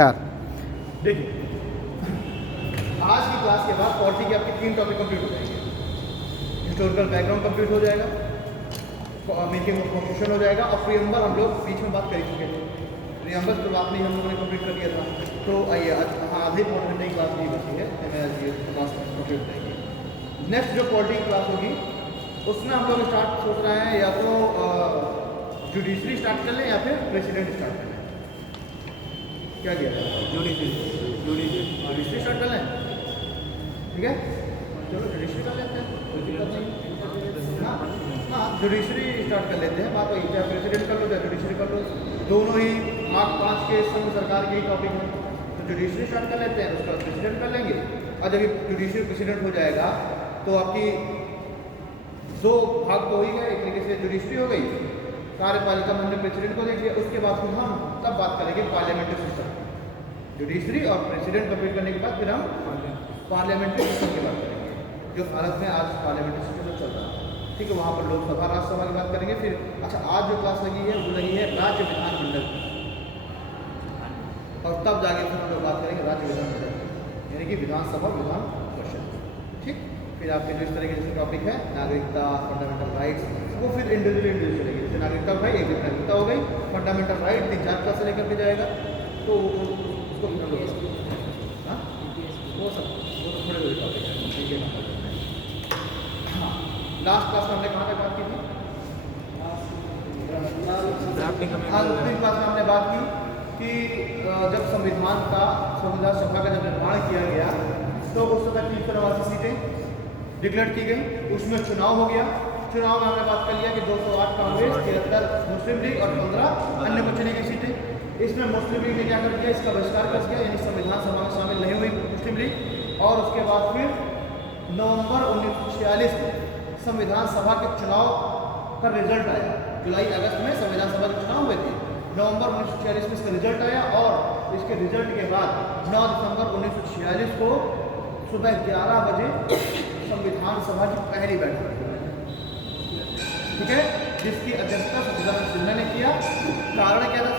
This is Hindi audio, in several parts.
खैर देखिए, आज की क्लास के बाद पॉलिटी के आपके 3 टॉपिक कंप्लीट हो जाएंगे। हिस्टोरिकल बैकग्राउंड कंप्लीट हो जाएगा, मेकिंग ऑफ कॉन्स्टिट्यूशन हो जाएगा, और प्रीएम्बल हम लोग बीच में बात कर चुके थे। प्रीएम्बल तो बात नहीं हम लोगों ने कंप्लीट कर दिया था। तो आइए आधे पॉलिटी की क्लास नहीं बची है, क्लास कंप्लीट हो जाएगी। नेक्स्ट जो पॉलिटी क्लास होगी उसमें हम लोग स्टार्ट सोच रहे हैं, या तो जुडिशरी स्टार्ट कर लें या फिर प्रेसिडेंट स्टार्ट कर लें। क्या किया जाए? जुडिशरी स्टार्ट कर लें, ठीक है? चलो जुडिशरी कर लेते हैं, कोई दिक्कत नहीं। हाँ, जुडिशरी स्टार्ट कर लेते हैं। बात वही, चाहे प्रेसिडेंट कर लो चाहे जुडिशरी कर लो, दोनों ही भाग 5 के संघ सरकार के ही टॉपिक है। तो जुडिशरी स्टार्ट कर लेते हैं, उसका प्रेसिडेंट कर लेंगे। और जब जुडिशरी प्रेसिडेंट हो जाएगा तो आपकी 2 भाग तो हो ही गए, एक तरीके से जुडिशरी हो गई, कार्यपालिका में हमने प्रेसिडेंट को देख लिया। उसके बाद फिर हम तब बात करेंगे पार्लियामेंट्री सिस्टम, जुडिशरी और प्रेसिडेंट कंप्लीट करने के बाद फिर हम पार्लियामेंट्री सिस्टम की बात करेंगे, जो भारत में आज पार्लियामेंट्री सिस्टम चल रहा है। ठीक है, वहाँ पर लोकसभा राज्यसभा की बात करेंगे। फिर अच्छा, आज जो क्लास लगी है वो लगी है राज्य विधानमंडल, और तब जाके फिर हम लोग बात करेंगे राज्य विधानमंडल, यानी कि विधानसभा विधान परिषद। ठीक, फिर आपके जो इस तरह के जैसे टॉपिक है नागरिकता, फंडामेंटल राइट्स, वो फिर इंडिविजुअल चलेगी। जैसे नागरिकता भाई एक नागरिकता हो गई, फंडामेंटल राइट 3-4 क्लास से लेकर के जाएगा, तो उसको वो सब वो थोड़े बड़े टॉपिक है। ठीक है, हाँ, लास्ट क्लास में हमने कहाँ तक बात की थी? हाँ, दूसरी क्लास में हमने बात की कि जब संविधान सभा का जब निर्माण किया गया तो उस समय 389 सीटें डिक्लेयर की गई, उसमें चुनाव हो गया। चुनाव में हमने बात कर लिया कि 208 कांग्रेस, 73 मुस्लिम लीग और 15 अन्य को चली गई सीटें। इसमें मुस्लिम लीग ने क्या कर दिया, इसका बहिष्कार कर दिया, यानी संविधान सभा में शामिल नहीं हुई मुस्लिम लीग। और उसके बाद फिर नवंबर 1946 में संविधान सभा के चुनाव का रिजल्ट आया। जुलाई अगस्त में संविधान सभा के चुनाव हुए थे, नवंबर 1946 में इसका रिजल्ट आया, और इसके रिजल्ट के बाद 9 दिसंबर 1946 को सुबह 11 बजे संविधान सभा की पहली बैठक, ठीक है, जिसकी अध्यक्षता सत्यनारायण सिन्हा ने किया। कारण क्या था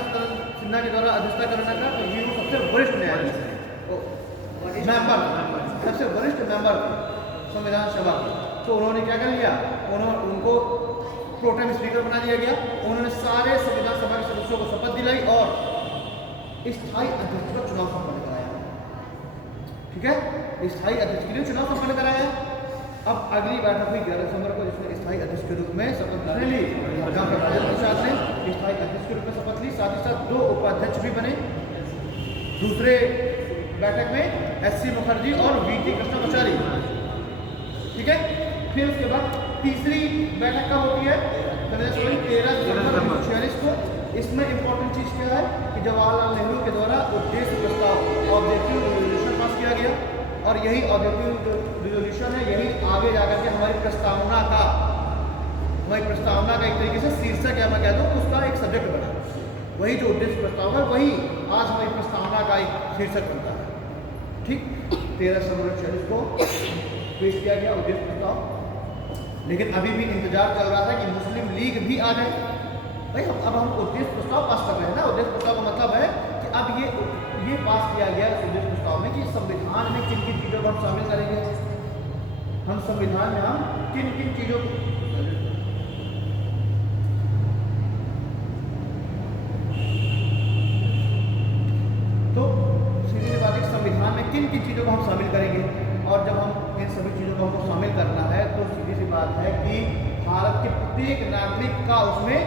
सिन्हा के द्वारा अध्यक्षता करने का? तो ये वो सबसे वरिष्ठ न्यायाधीश है, मेंबर, सबसे वरिष्ठ मेंबर संविधान सभा के। तो उन्होंने क्या कर लिया, उनको प्रोटेम स्पीकर बना दिया गया। उन्होंने सारे संविधान सभा के सदस्यों को शपथ दिलाई और स्थायी अध्यक्ष का चुनाव संपन्न कराया। ठीक है, स्थायी अध्यक्ष के लिए चुनाव संपन्न कराया। अब अगली बैठक हुई 11 दिसंबर को, जिसमें स्थायी अध्यक्ष के रूप में शपथ ली डॉक्टर राजेंद्र प्रसाद ने, स्थायी अध्यक्ष के रूप में शपथ ली। साथ ही साथ 2 उपाध्यक्ष भी बने। दूसरे बैठक में SC मुखर्जी और VT कृष्णाचारी। ठीक है, फिर उसके बाद तीसरी बैठक कब होती है? 13 दिसंबर 1946 को। इसमें इंपॉर्टेंट चीज़ क्या है कि जवाहरलाल नेहरू के द्वारा उद्देश्य प्रस्ताव ऑब्जेक्टिव रिजोल्यूशन पास किया गया, और यही ऑब्जेक्टिव रिजोल्यूशन है, यही आगे जाकर के हमारी प्रस्तावना का एक तरीके से शीर्षक, या मैं कह दूँ उसका एक सब्जेक्ट बना। वही जो उद्देश्य प्रस्ताव है वही आज हमारी प्रस्तावना का एक शीर्षक बनता है। ठीक, 13 दिसंबर 1946 को पेश किया गया उद्देश्य प्रस्ताव। लेकिन अभी भी इंतजार चल रहा था कि मुस्लिम लीग भी आ जाए। भाई अब हम उद्देश्य प्रस्ताव पास कर रहे हैं ना। उद्देश्य प्रस्ताव का मतलब है कि अब ये पास किया गया इस उद्देश्य प्रस्ताव में कि संविधान में किन किन चीज़ों को हम शामिल करेंगे। हम संविधान में हम किन किन चीज़ों तो सीधी बात है, संविधान में किन किन चीज़ों को हम शामिल करेंगे। और जब हम इन सभी चीज़ों को हमको शामिल करना है तो सीधी सी बात है कि भारत के प्रत्येक नागरिक का उसमें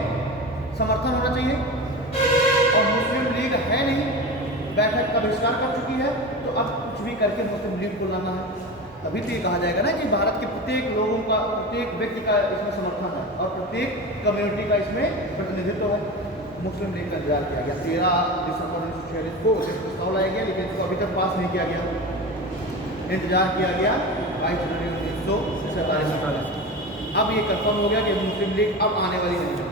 समर्थन होना चाहिए। और मुस्लिम लीग है नहीं, बैठक का बहिष्कार कर चुकी है, तो अब कुछ भी करके मुस्लिम लीग को लाना है। तभी तो ये कहा जाएगा ना कि भारत के प्रत्येक लोगों का, प्रत्येक व्यक्ति का इसमें समर्थन है और प्रत्येक कम्युनिटी का इसमें प्रतिनिधित्व है। मुस्लिम लीग का इंतजार किया गया। 13 दिसंबर 1946 को उद्देश्य प्रस्ताव लाया गया, लेकिन इसको अभी तक पास नहीं किया गया। इंतजार किया गया 22 जनवरी 1947। अब ये कंफर्म हो गया कि मुस्लिम लीग अब आने वाली नहीं है।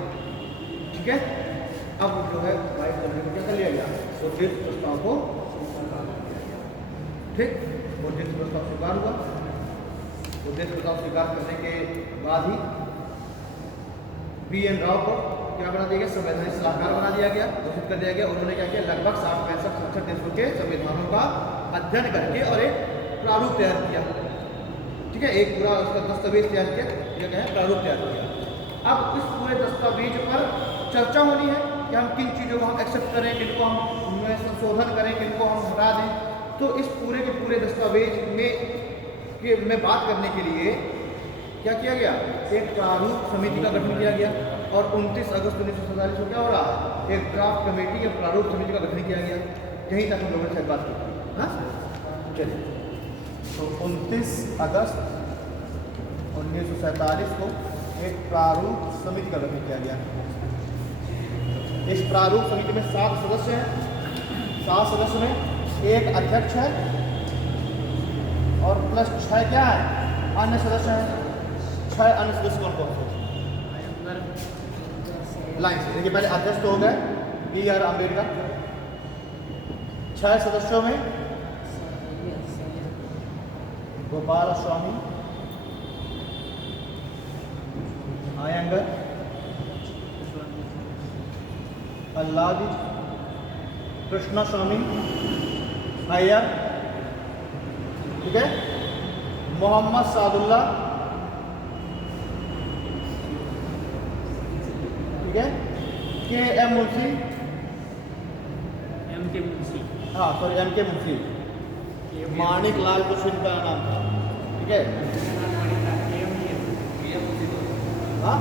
ठीक है, अब जो है 22 जनवरी को क्या कर लिया गया, उद्देश्य प्रस्ताव को ठीक, उद्देश्य प्रस्ताव स्वीकार हुआ। उद्देश्य प्रस्ताव स्वीकार करने के बाद ही BN राव को क्या बना दिया गया, संवैधानिक सलाहकार बना दिया गया, घोषित कर दिया गया। उन्होंने क्या किया, लगभग 60-65 देशों के संविधानों का अध्ययन करके और एक प्रारूप तैयार किया। ठीक है, एक पूरा उसका दस्तावेज तैयार किया, क्या है, प्रारूप तैयार किया। अब इस पूरे दस्तावेज पर चर्चा होनी है कि हम किन चीज़ों को हम एक्सेप्ट करें, किनको हम उनमें संशोधन करें, किनको हम हटा दें। तो इस पूरे के पूरे दस्तावेज में बात करने के लिए क्या किया गया, एक प्रारूप समिति का गठन किया गया। और 29 अगस्त 1947 को क्या हो रहा है, एक ड्राफ्ट कमेटी या प्रारूप समिति का गठन किया गया। यहीं तक हम लोगों ने शायद बात की थी। हाँ चलिए, तो 29 अगस्त 1947 को एक प्रारूप समिति का गठन किया गया। इस प्रारूप समिति में 7 सदस्य हैं। 7 सदस्य में एक अध्यक्ष है और प्लस 6 क्या है, अन्य सदस्य हैं। 6 अन्य सदस्य कौन कौन से लाइन से देखिए, पहले अध्यक्ष तो हो गए BR अम्बेडकर। 6 सदस्यों में गोपाल स्वामी अयंगर, अल्लादी कृष्णा स्वामी अय्यर, ठीक है, मोहम्मद सादुल्ला, ठीक है, KM मुंशी, हाँ सॉरी MK मुंशी, माणिक लाल कुछ इनका नाम था, ठीक है, हाँ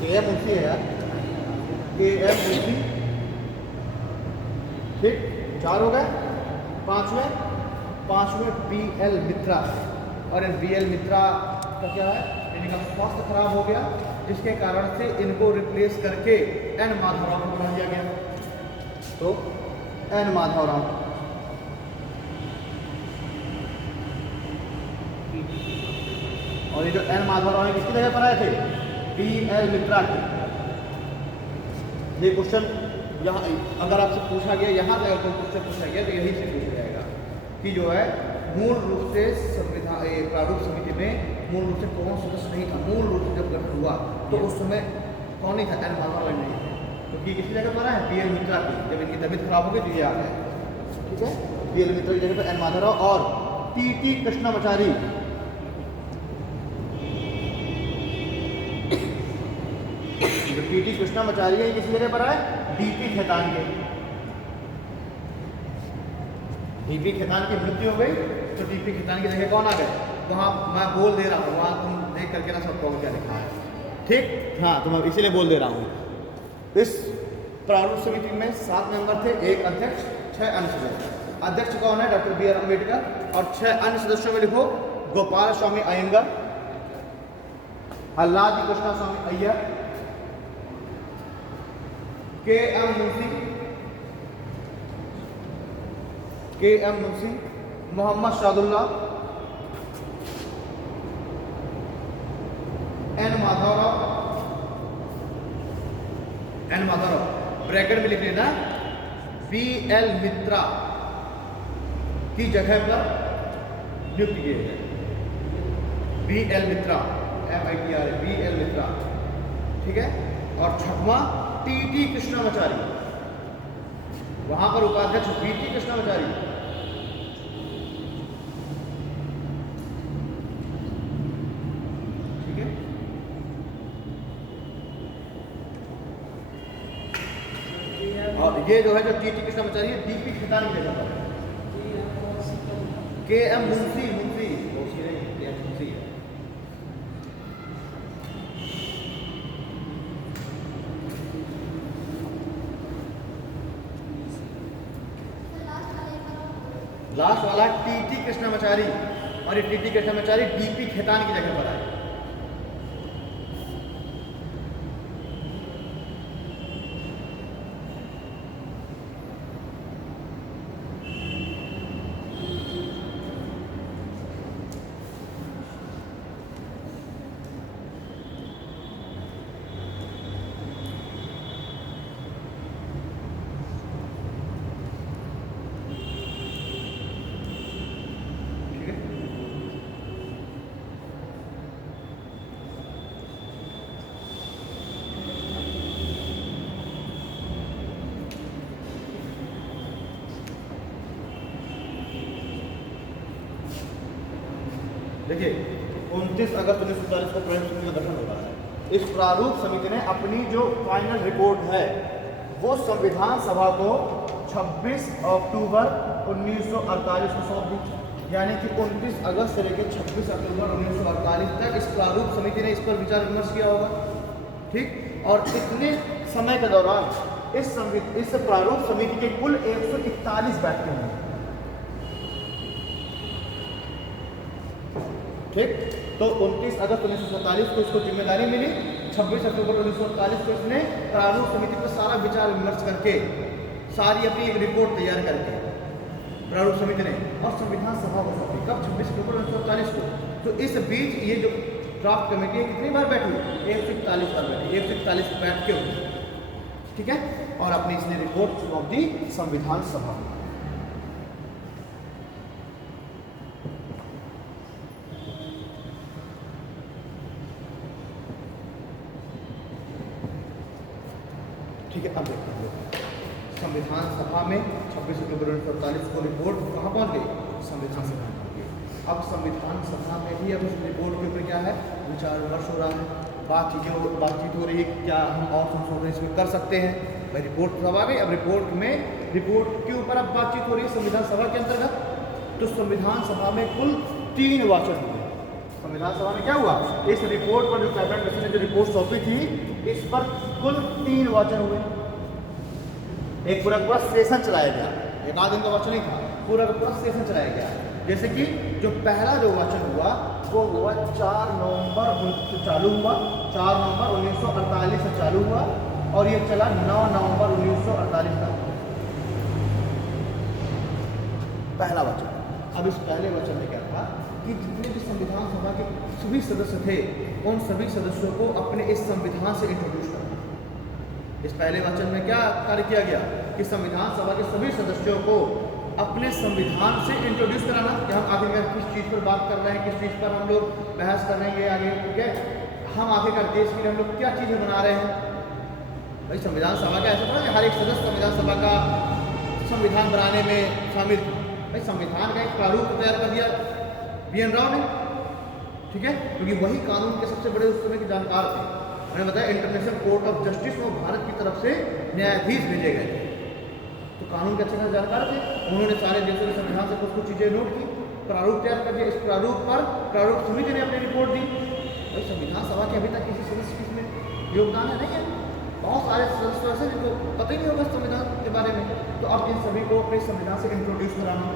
KM मुंशी है यार, KM मुंशी, ठीक, 4 हो गए। पांचवें BL मित्रा। और BL मित्रा का क्या है, इनका स्वास्थ्य खराब हो गया, जिसके कारण से इनको रिप्लेस करके N माधवराव को बना दिया गया। तो N माधवराव, और ये जो N माधवराव किसकी जगह पर आए थे, BL मित्रा के। ये क्वेश्चन यहाँ अगर आपसे पूछा गया, यहाँ से अगर कोई क्वेश्चन पूछा गया तो यही से पूछा जाएगा कि जो है मूल रूप से संविधान प्रारूप समिति में मूल रूप से कौन सदस्य नहीं था। मूल रूप से जब गठन हुआ तो उस समय कौन नहीं था, N माधवराव नहीं थे, क्योंकि किसकी जगह पर है, BL मित्रा की। जब इनकी तबीयत खराब हो गई तो ये आ गए, ठीक है, BL मित्रा की जगह पर N माधवराव। और TT कृष्णामाचारी, जो TT कृष्णामाचारी है, किसी जगह पर है, DP खेतान के। DP खेतान की मृत्यु हो गई तो DP खेतान की जगह कौन आ गए, वहाँ मैं बोल दे रहा हूँ, वहाँ तुम देख करके ना सबको क्या लिखा है, ठीक, हाँ तो मैं इसीलिए बोल दे रहा हूँ। इस प्रारूप समिति में 7 मेंबर थे, एक अध्यक्ष, 6 अन्य सदस्य। अध्यक्ष कौन है, डॉक्टर BR अम्बेडकर। और 6 अन्य सदस्यों में लिखो, Gopal Swami Ayyangar, Alladi Krishna Swami Iyer, KM Munshi, Mohammad Saadulla, N Madhavrao, bracket में लिख लेना BL मित्रा की जगह पर नियुक्त किए गए। BL मित्रा, MITRA, BL मित्रा, ठीक है। और 6वां TT कृष्णामाचारी, वहां पर उपाध्यक्ष BT कृष्णामाचारी, ठीक है। और ये जो है, जो TT कृष्णामाचारी है, DP खेतान की जगह पर है। KM मुंशी, KM मुंशी है। लास्ट वाला TT कृष्णामाचारी, और ये TT कृष्णामाचारी DP खेतान की जगह पर आए। देखिए 29 अगस्त 1947 को प्रारूप समिति का गठन हो रहा है। इस प्रारूप समिति ने अपनी जो फाइनल रिपोर्ट है वो संविधान सभा को 26 अक्टूबर 1948 को सौंप दी। यानी कि 29 अगस्त से लेकर 26 अक्टूबर 1948 तक इस प्रारूप समिति ने इस पर विचार विमर्श किया होगा, ठीक। और इतने समय के दौरान इस प्रारूप समिति के कुल 141 बैठकें हुई, ठीक। तो 29 अगस्त 1947 को इसको जिम्मेदारी मिली, 26 अक्टूबर 1948 को इसने प्रारूप समिति पर सारा विचार विमर्श करके सारी अपनी एक रिपोर्ट तैयार करके प्रारूप समिति ने और संविधान सभा को सौंपी। कब? 26 अक्टूबर 1947 को। तो इस बीच ये जो ड्राफ्ट कमेटी है कितनी बार बैठी? 141 बार बैठी, 141 बैठ के हुई, ठीक है। और अपनी इसने रिपोर्ट सौंप दी संविधान सभा को। ठीक है, अब देखते हैं संविधान सभा में 26 अक्टूबर 1947 को रिपोर्ट कहाँ पहुँच गई? संविधान सभा में पहुँच गई। अब संविधान सभा में भी अब इस रिपोर्ट के ऊपर क्या है? विचार विमर्श हो रहा है, बातचीत हो रही है, क्या हम और संशोधन इसमें कर सकते हैं। भाई रिपोर्ट सभा में, अब रिपोर्ट के ऊपर अब बातचीत हो रही है संविधान सभा के अंतर्गत। तो संविधान सभा में कुल 3 वाचन हुए। संविधान सभा में क्या हुआ? इस रिपोर्ट पर जो कैबिनेट मिशन ने जो रिपोर्ट सौंपी थी इस पर कुल 3 वाचन हुए। एक पूरा सेशन चलाया गया, एक आध दिन का वाचन नहीं था, पूरा सेशन चलाया गया। जैसे कि जो पहला जो वाचन हुआ वो हुआ 4 नवंबर से चालू हुआ, 4 नवंबर 1948 से चालू हुआ और ये चला 9 नवंबर 1948 तक, पहला वचन। अब इस पहले वचन में क्या था कि जितने भी संविधान सभा के सभी सदस्य थे उन सभी सदस्यों को अपने इस संविधान से इंट्रोड्यूस करना। इस पहले वचन में क्या कार्य किया गया कि संविधान सभा के सभी सदस्यों को अपने संविधान से इंट्रोड्यूस कराना कि हम आखिरकार किस चीज़ पर बात कर रहे हैं, किस चीज़ पर हम लोग बहस कर रहे हैं आगे, ठीक है। हम आखिरकार देश के लिए हम लोग क्या चीज़ें बना रहे हैं। भाई संविधान सभा का ऐसा था कि हर एक सदस्य संविधान सभा का संविधान बनाने में शामिल था। भाई संविधान का एक प्रारूप तैयार कर दिया BN राव ने, ठीक है, क्योंकि वही कानून के सबसे बड़े उस समय के जानकार थे। मैंने बताया इंटरनेशनल कोर्ट ऑफ जस्टिस में भारत की तरफ से न्यायाधीश भेजे गए थे, तो कानून के अच्छे खासे जानकार थे। उन्होंने सारे देशों के संविधान से कुछ चीज़ें नोट की, प्रारूप तैयार कर दिया। इस प्रारूप पर प्रारूप समिति ने अपनी रिपोर्ट दी। भाई संविधान सभा के अभी तक किसी सदस्य की इसमें योगदान है नहीं है, बहुत सारे सदस्य ऐसे जिनको पता ही नहीं होगा संविधान के बारे में। तो अब इन सभी को अपने संविधान से इंट्रोड्यूस कराना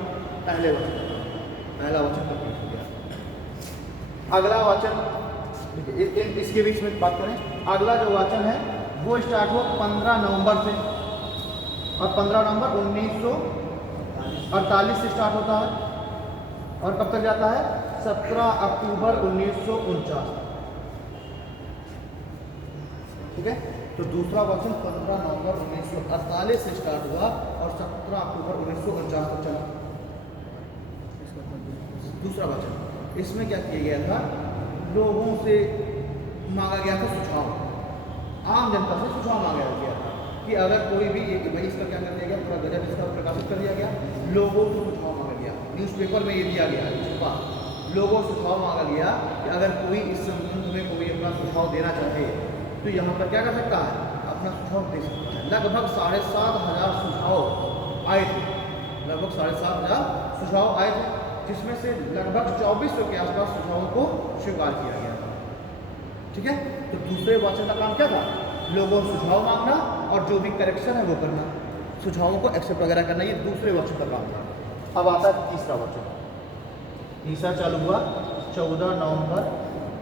पहला वचन कंप्लीट हो गया। अगला वचन इसके बीच में बात करें, अगला जो वचन है वो स्टार्ट हुआ 15 नवंबर से और 15 नवंबर 1948 से स्टार्ट होता है और कब तक जाता है? 17 अक्टूबर 1949, ठीक है। तो दूसरा वचन 15 नवंबर 1948 से स्टार्ट हुआ और 17 अक्टूबर 1949 तक चला। दूसरा वचन इसमें क्या किया गया था? लोगों से मांगा गया था सुझाव, आम जनता से सुझाव मांगा गया था कि अगर कोई भी भाई इसका क्या कर दिया गया, पूरा गजट इसका प्रकाशित कर दिया गया, लोगों से सुझाव मांगा गया, न्यूज़पेपर में ये दिया गया, छुपा लोगों से सुझाव मांगा गया कि अगर कोई इस संबंध में कोई अपना सुझाव देना चाहे तो यहाँ पर क्या कर सकता है? अपना सुझाव दे सकता है। लगभग 7,500 सुझाव आए थे, लगभग 7,500 सुझाव आए थे, जिसमें से लगभग 2400 के आसपास सुझावों को स्वीकार किया गया था, ठीक है। तो दूसरे वचन का काम क्या था? लोगों से सुझाव मांगना और जो भी करेक्शन है वो करना, सुझावों को एक्सेप्ट वगैरह करना, ये दूसरे वचन का काम था। अब आता है तीसरा वचन। तीसरा चालू हुआ 14 नवंबर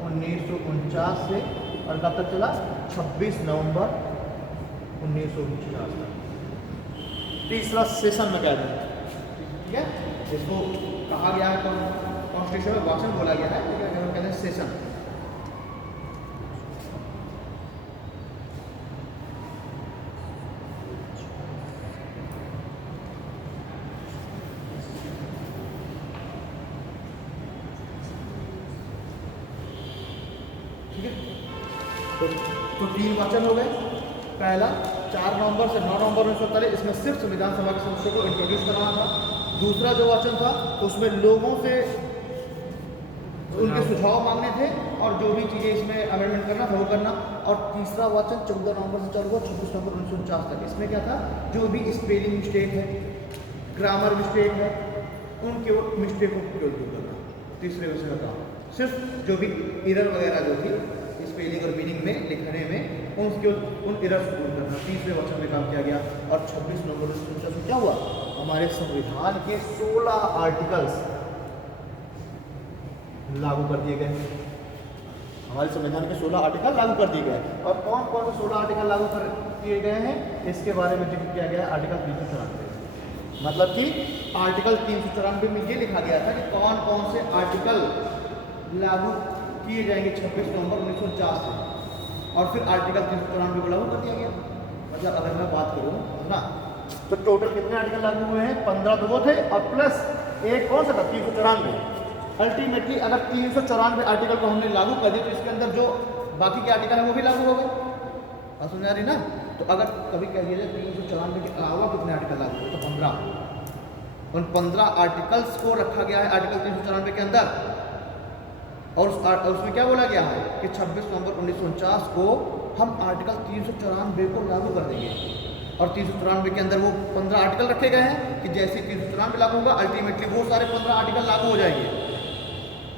1949 से और कब तक चला? 26 नवंबर 1949 तक। तीसरा सेशन में क्या है, ठीक है, जिसको कहा गया है कॉन्स्टिट्यूशन में वचन बोला गया है, ठीक है, कहते हैं सेशन। ठीक है, तो 3 वचन हो गए। पहला 4 नवंबर से 9 नवंबर 1947, इसमें सिर्फ संविधान सभा के सदस्यों को इंट्रोड्यूस करना था। दूसरा जो वचन था उसमें लोगों से उनके सुझाव मांगने थे और जो भी चीज़ें इसमें अमेंडमेंट करना था वो करना। और तीसरा वाचन 14 नवंबर से चालू हुआ 26 नवंबर 1949 तक। इसमें क्या था, जो भी स्पेलिंग मिस्टेक है, ग्रामर मिस्टेक है, उनके मिस्टेक को दूर करना। तीसरे विषय का काम सिर्फ जो भी एरर वगैरह जो थी स्पेलिंग और मीनिंग में, लिखने में, उन एरर्स को दूर करना तीसरे वचन में काम किया गया। और 26 नवंबर 1949 में क्या हुआ, हमारे संविधान के 16 आर्टिकल्स लागू कर दिए गए। हमारे संविधान के 16 आर्टिकल लागू कर दिए गए। और कौन कौन से 16 आर्टिकल लागू कर किए गए हैं, इसके बारे में जिक्र किया गया है आर्टिकल 394। मतलब कि आर्टिकल 394 में ये लिखा गया था कि कौन कौन से आर्टिकल लागू किए जाएंगे 26 नवंबर 1949 से, और फिर आर्टिकल 394 को लागू कर दिया गया। मतलब अगर मैं बात करूँ ना, तो टोटल कितने आर्टिकल लागू हुए हैं, 15 तो वो थे और प्लस एक कौन सा था 394। अल्टीमेटली अगर 394 आर्टिकल को हमने लागू कर दिया तो इसके अंदर जो बाकी के आर्टिकल है वो भी लागू हो गए। बात समझ आ रही ना। तो अगर कभी कह दिया जाए 394 के अलावा कितने आर्टिकल लागू हुए, तो 15। उन 15 आर्टिकल्स को रखा गया है आर्टिकल 394 के अंदर। और उसमें क्या बोला गया है कि 26 नवंबर 1949 को हम आर्टिकल 394 को लागू कर देंगे। और 394 के अंदर वो 15 आर्टिकल रखे गए हैं कि जैसे 394 लागू होगा अल्टीमेटली वो सारे 15 आर्टिकल लागू हो जाएंगे।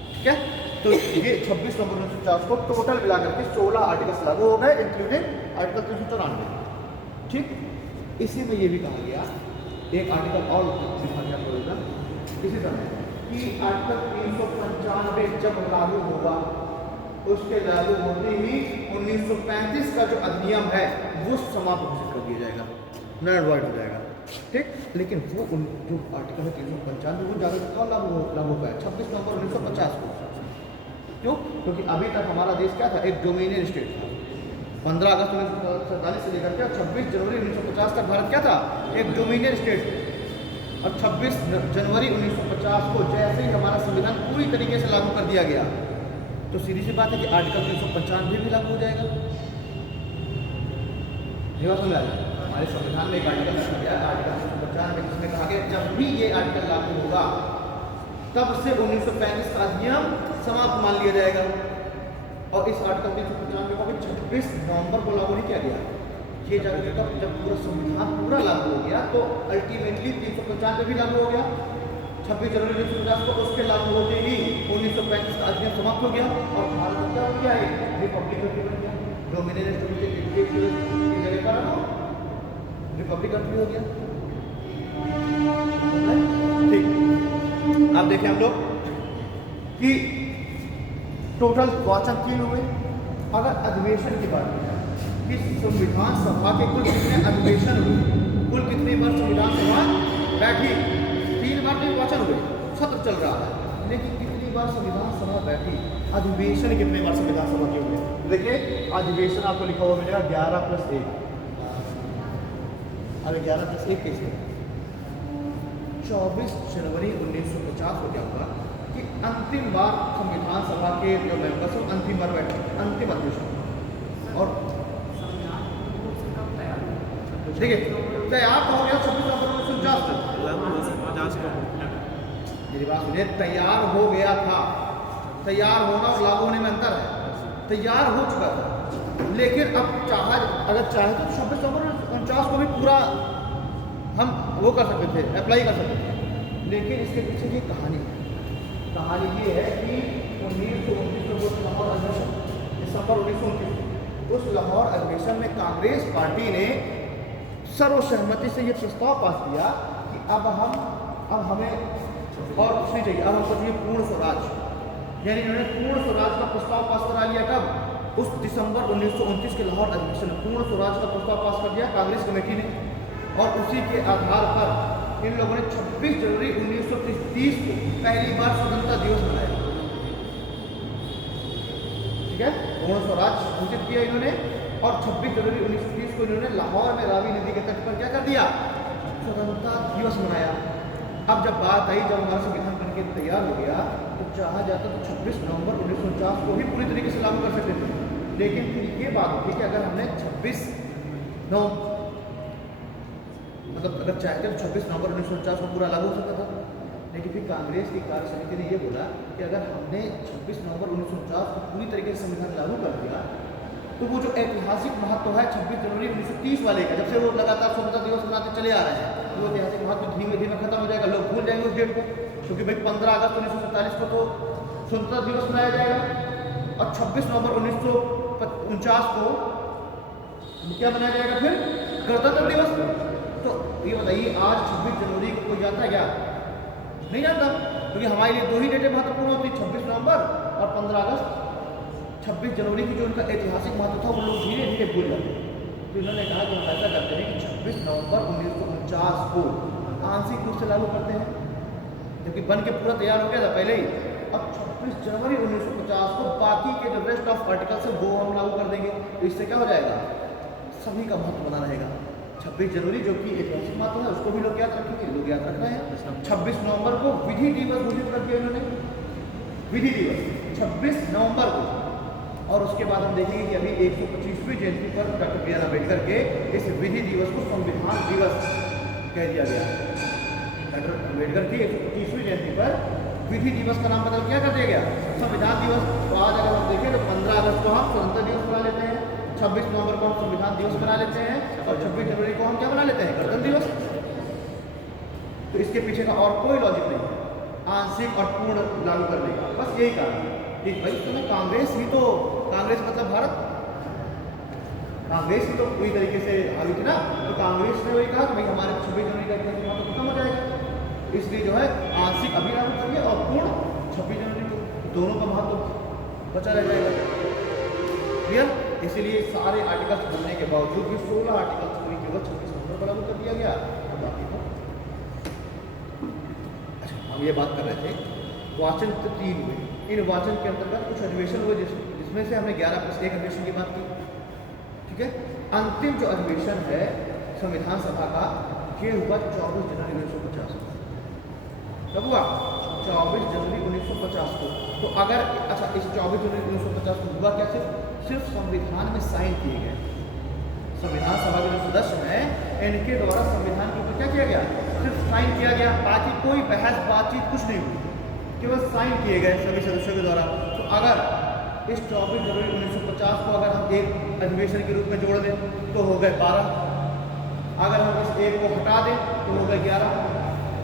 ठीक है, तो ये 26 नवंबर 1949 को टोटल मिलाकर के 16 आर्टिकल्स लागू हो गए इंक्लूडिंग आर्टिकल 394। ठीक, इसी में ये भी कहा गया, एक आर्टिकल और लिखा गया प्रोविजन इसी तरह कि आर्टिकल 395 जब लागू होगा, उसके लागू होते ही 1935 का जो अधिनियम है वो समाप्त घोषित कर दिया जाएगा, नल एंड वॉइड हो जाएगा। ठीक, लेकिन वो जो आर्टिकल है 395 वो जाकर कब लागू हुआ है, 26 नवंबर 1950 को। क्यों? क्योंकि अभी तक हमारा देश क्या था, एक डोमिनियन स्टेट था। 15 अगस्त 1947 से लेकर के 26 जनवरी 1950 तक भारत क्या था, एक डोमिनियन स्टेट। और 26 जनवरी 1950 को जैसे ही हमारा संविधान पूरी तरीके से लागू कर दिया गया, तो सीधी सी बात है कि आर्टिकल 395 भी लागू हो जाएगा। ये बात समझ आ रही है। हमारे संविधान में एक आर्टिकल रखा गया आर्टिकल 395 जिसमें कहा गया जब भी ये आर्टिकल लागू होगा तब से 1935 का अधिनियम समाप्त मान लिया जाएगा। और इस आर्टिकल 395 को भी 26 नवंबर को लागू नहीं किया गया। ये जाकर जब पूरा संविधान पूरा लागू हो गया तो अल्टीमेटली 395 भी लागू हो गया 26 जनवरी 1950 को। उसके लागू होते ही 1935 का अधिनियम समाप्त हो गया और भारत क्या हो गया, एक रिपब्लिक कंट्री बन गया। डोमिनियन स्टेट की जगह पर रिपब्लिक कंट्री हो गया। ठीक, अब देखें हम लोग कि टोटल वाचन 3 हुए। अगर अधिवेशन की बात की कि संविधान सभा के कुल कितने अधिवेशन हुए, कुल कितनी बार संविधान सभा बैठी, 3 बार निर्वाचन हुए, सत्र चल रहा है, लेकिन कितनी बार संविधान सभा बैठी, अधिवेशन कितने बार संविधान सभा के हुए। देखिए अधिवेशन आपको लिखा हुआ मिलेगा 11+1। अब 11+1 कैसे, 24 जनवरी 1950 को क्या हुआ कि अंतिम बार संविधान सभा के जो मेंबर्स हैं अंतिम बार बैठे, अंतिम अधिवेशन। और देखिए तैयार हो गया 26 नवंबर 1949 मेरी बात सुनिए, तैयार हो गया था। तैयार होना और लागू होने में अंतर है। तैयार हो चुका था, लेकिन अब अगर चाहे तो 26 नवंबर 1949 को भी पूरा हम वो कर सकते थे, अप्लाई कर सकते थे। लेकिन इसके पीछे ये कहानी है। कहानी ये है कि 1929 में वो लाहौर अधिवेशन, दिसंबर 1929, उस लाहौर अधिवेशन में कांग्रेस पार्टी ने सर्वसहमति से ये प्रस्ताव पास किया कि अब हमें और कुछ नहीं चाहिए, अब हमको चाहिए पूर्ण स्वराज। यानी इन्होंने पूर्ण स्वराज का प्रस्ताव पास करा लिया। कब? उस दिसंबर 1929 के लाहौर अधिवेशन में पूर्ण स्वराज का प्रस्ताव पास कर दिया कांग्रेस कमेटी ने। और उसी के आधार पर इन लोगों ने 26 जनवरी 1930 को पहली बार स्वतंत्रता दिवस मनाया। ठीक है, पूर्ण स्वराज घोषित किया इन्होंने और 26 जनवरी 1930 को इन्होंने लाहौर में रावी नदी के तट पर क्या कर दिया, स्वतंत्रता दिवस मनाया। अब जब बात आई, जब हमारा संविधान बनके तैयार हो गया तो चाहा जाता तो 26 नवंबर 1949 को भी पूरी तरीके से लागू कर सकते थे। लेकिन फिर ये बात होती कि अगर हमने 26 मतलब अगर चाहते तो 26 नवंबर 1949 को पूरा लागू हो सकता था, लेकिन फिर कांग्रेस की कार्य समिति ने ये बोला कि अगर हमने 26 नवंबर 1949 को पूरी तरीके से संविधान लागू कर दिया तो वो जो ऐतिहासिक महत्व है 26 जनवरी 1930 वाले का, जब से वो लगातार स्वतंत्रता दिवस मनाते चले आ रहे हैं, वो ऐतिहासिक महत्व धीमे धीमे खत्म हो जाएगा, लोग भूल जाएंगे उस डेट को। क्योंकि भाई 15 अगस्त 1947 को तो स्वतंत्रता दिवस मनाया जाएगा और 26 नवंबर 1949 को क्या मनाया जाएगा फिर गणतंत्र दिवस। तो ये बताइए आज 26 जनवरी को कोई जानता है क्या? नहीं जानता, क्योंकि हमारे लिए दो ही डेटें महत्वपूर्ण होती, 26 नवंबर और 15 अगस्त। 26 जनवरी की जो उनका ऐतिहासिक महत्व था वो लोग धीरे धीरे भूल जाते। तो इन्होंने कहा कि हम ऐसा करते हैं कि 26 नवंबर 1949 को आंशिक रूप से लागू करते हैं, जबकि बन के पूरा तैयार हो गया था पहले ही। अब 26 जनवरी 1950 को बाकी के जो रेस्ट ऑफ आर्टिकल से वो हम लागू कर देंगे। तो इससे क्या हो जाएगा, सभी का महत्व बना रहेगा। 26 जनवरी जो कि ऐतिहासिक महत्व है उसको भी लोग याद रखेंगे, लोग याद रख रहे हैं। 26 नवंबर को विधि दिवस घोषित कर दिया इन्होंने, विधि दिवस 26 नवंबर को। और उसके बाद हम देखेंगे कि अभी 125वीं जयंती पर डॉक्टर बी आर अम्बेडकर के इस विधि दिवस को संविधान दिवस कह दिया गया। डॉक्टर अम्बेडकर की 125वीं जयंती पर विधि दिवस का नाम बदल क्या कर दिया गया, संविधान दिवस। तो आज अगर हम देखें तो 15 अगस्त को हम स्वतंत्रता दिवस बना लेते हैं, 26 नवंबर को हम संविधान दिवस बना लेते हैं और 26 जनवरी को हम क्या बना लेते हैं, गणतंत्र दिवस। तो इसके पीछे का और कोई लॉजिक नहीं है आंशिक और पूर्ण लागू करने का, बस यही कारण है कि भाई तुम्हें कांग्रेस ही तो, कांग्रेस मतलब भारत, कांग्रेस ही तो पूरी तरीके से हावी थी ना। तो कांग्रेस ने वही कहा कि भाई हमारे 26 जनवरी का इतिहास तो खत्म हो जाएगा, इसलिए जो है आंशिक अभी लागू करिए और पूर्ण 26 जनवरी को, दोनों का महत्व बचा रह जाएगा। क्लियर? इसीलिए सारे आर्टिकल्स बनने के बावजूद भी 16 आर्टिकल्स पूरी केवल 26 नवंबर को लागू कर दिया गया। तो बाकी तो अच्छा, हम ये बात कर रहे थे वाचन 3 हुए। इन वाचन के अंतर्गत कुछ अधिवेशन हुए जिसमें से हमने 11+1 अधिवेशन की बात की। ठीक है, अंतिम जो अधिवेशन है संविधान सभा का ये हुआ 24 जनवरी 1950 को। कब हुआ? 24 जनवरी 1950 को। तो अगर अच्छा इस 24 जनवरी 1950 को हुआ क्या, सिर्फ संविधान में साइन किए गए। संविधान सभा के जो सदस्य हैं इनके द्वारा संविधान के ऊपर क्या किया गया, सिर्फ साइन किया गया, बाकी कोई बहस बातचीत कुछ नहीं हुई, केवल साइन किए गए सभी सदस्यों के द्वारा। तो अगर इस 24 जनवरी 1950 को अगर हम एक अधिवेशन के रूप में जोड़ दें तो हो गए 12, अगर हम इस एक को हटा दें तो हो गए 11,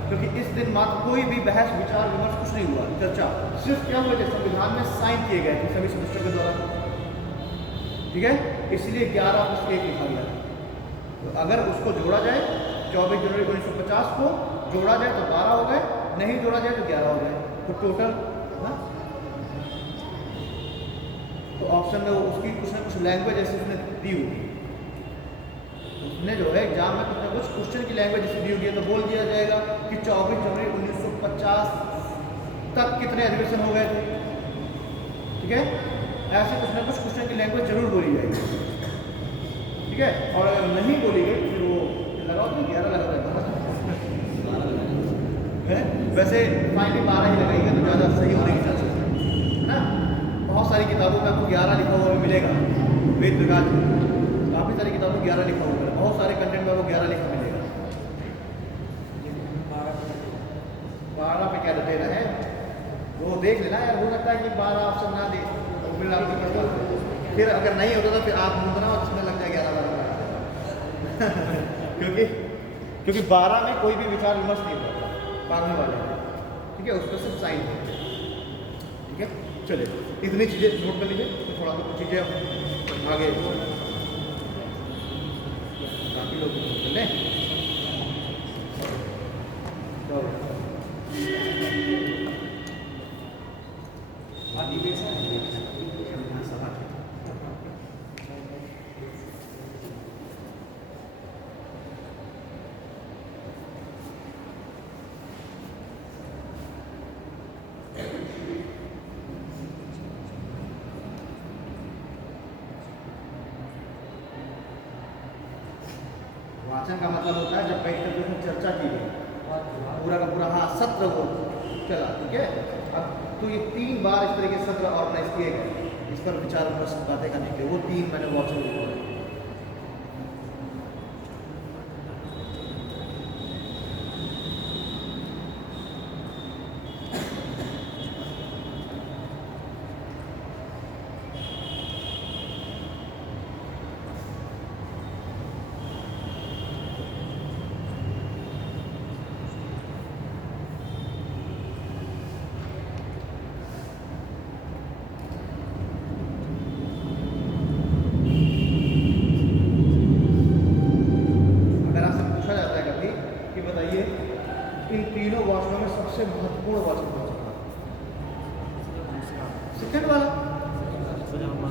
क्योंकि इस दिन मात्र कोई भी बहस विचार विमर्श कुछ नहीं हुआ, चर्चा सिर्फ क्या हुए थे, संविधान में साइन किए गए थे सभी सदस्यों के द्वारा। ठीक है, इसलिए 11+1 लिखा गया। तो अगर उसको जोड़ा जाए 24 जनवरी 1950 को जोड़ा जाए तो 12 हो गए, नहीं जोड़ा जाए तो 11 हो गए। तो टोटल हाँ, तो ऑप्शन में वो उसकी कुछ ना कुछ लैंग्वेज ऐसे उसने दी होगी, उसने जो है एग्जाम में कुछ ना कुछ क्वेश्चन की लैंग्वेज जैसे दी होगी, तो बोल दिया जाएगा कि 24 जनवरी 1950 तक कितने अधिवेशन हो गए थे। ठीक है, ऐसे कुछ ना कुछ क्वेश्चन की लैंग्वेज जरूर बोली जाएगी। ठीक है, और अगर नहीं बोली गई फिर वो लगाओ तो 11 लगा देगा है। वैसे फाइनली 12 ही लगाएगा तो ज़्यादा सही होने की चांसेस है ना। बहुत सारी किताबों में आपको 11 लिखा हुआ मिलेगा, वेद प्रकाश काफ़ी सारी किताबों में 11 लिखा हुआ मिलेगा, बहुत सारे कंटेंट में आपको 11 लिखा मिलेगा। 12 पे क्या डिटेल है वो देख लेना यार, हो सकता है कि 12 ऑप्शन ना दे तो फिर आपको फिर अगर नहीं होता तो फिर आप ढूंढना और उसमें लग जाए 11 क्योंकि 12 में कोई भी विचार विमर्श नहीं होता पढ़ने वाले हैं। ठीक है, उस पर सिर्फ साइन होते हैं। ठीक है, चलिए इतनी चीज़ें नोट कर लीजिए, तो थोड़ा बहुत चीज़ें हम आगे काफ़ी लोग नोट कर लें। वाचन का मतलब होता है जब बैठ कर उसमें चर्चा की गई, पूरा का पूरा हाँ सत्र हो चला। ठीक है, अब तो ये 3 बार इस तरह के सत्र ऑर्गेनाइज किए गए, इस पर विचार विमर्श बातें करने के, वो 3 मैंने वाचन लिखा है। इन तीनों वचनों में सबसे महत्वपूर्ण वचन कौन सा? सेकंड वाला,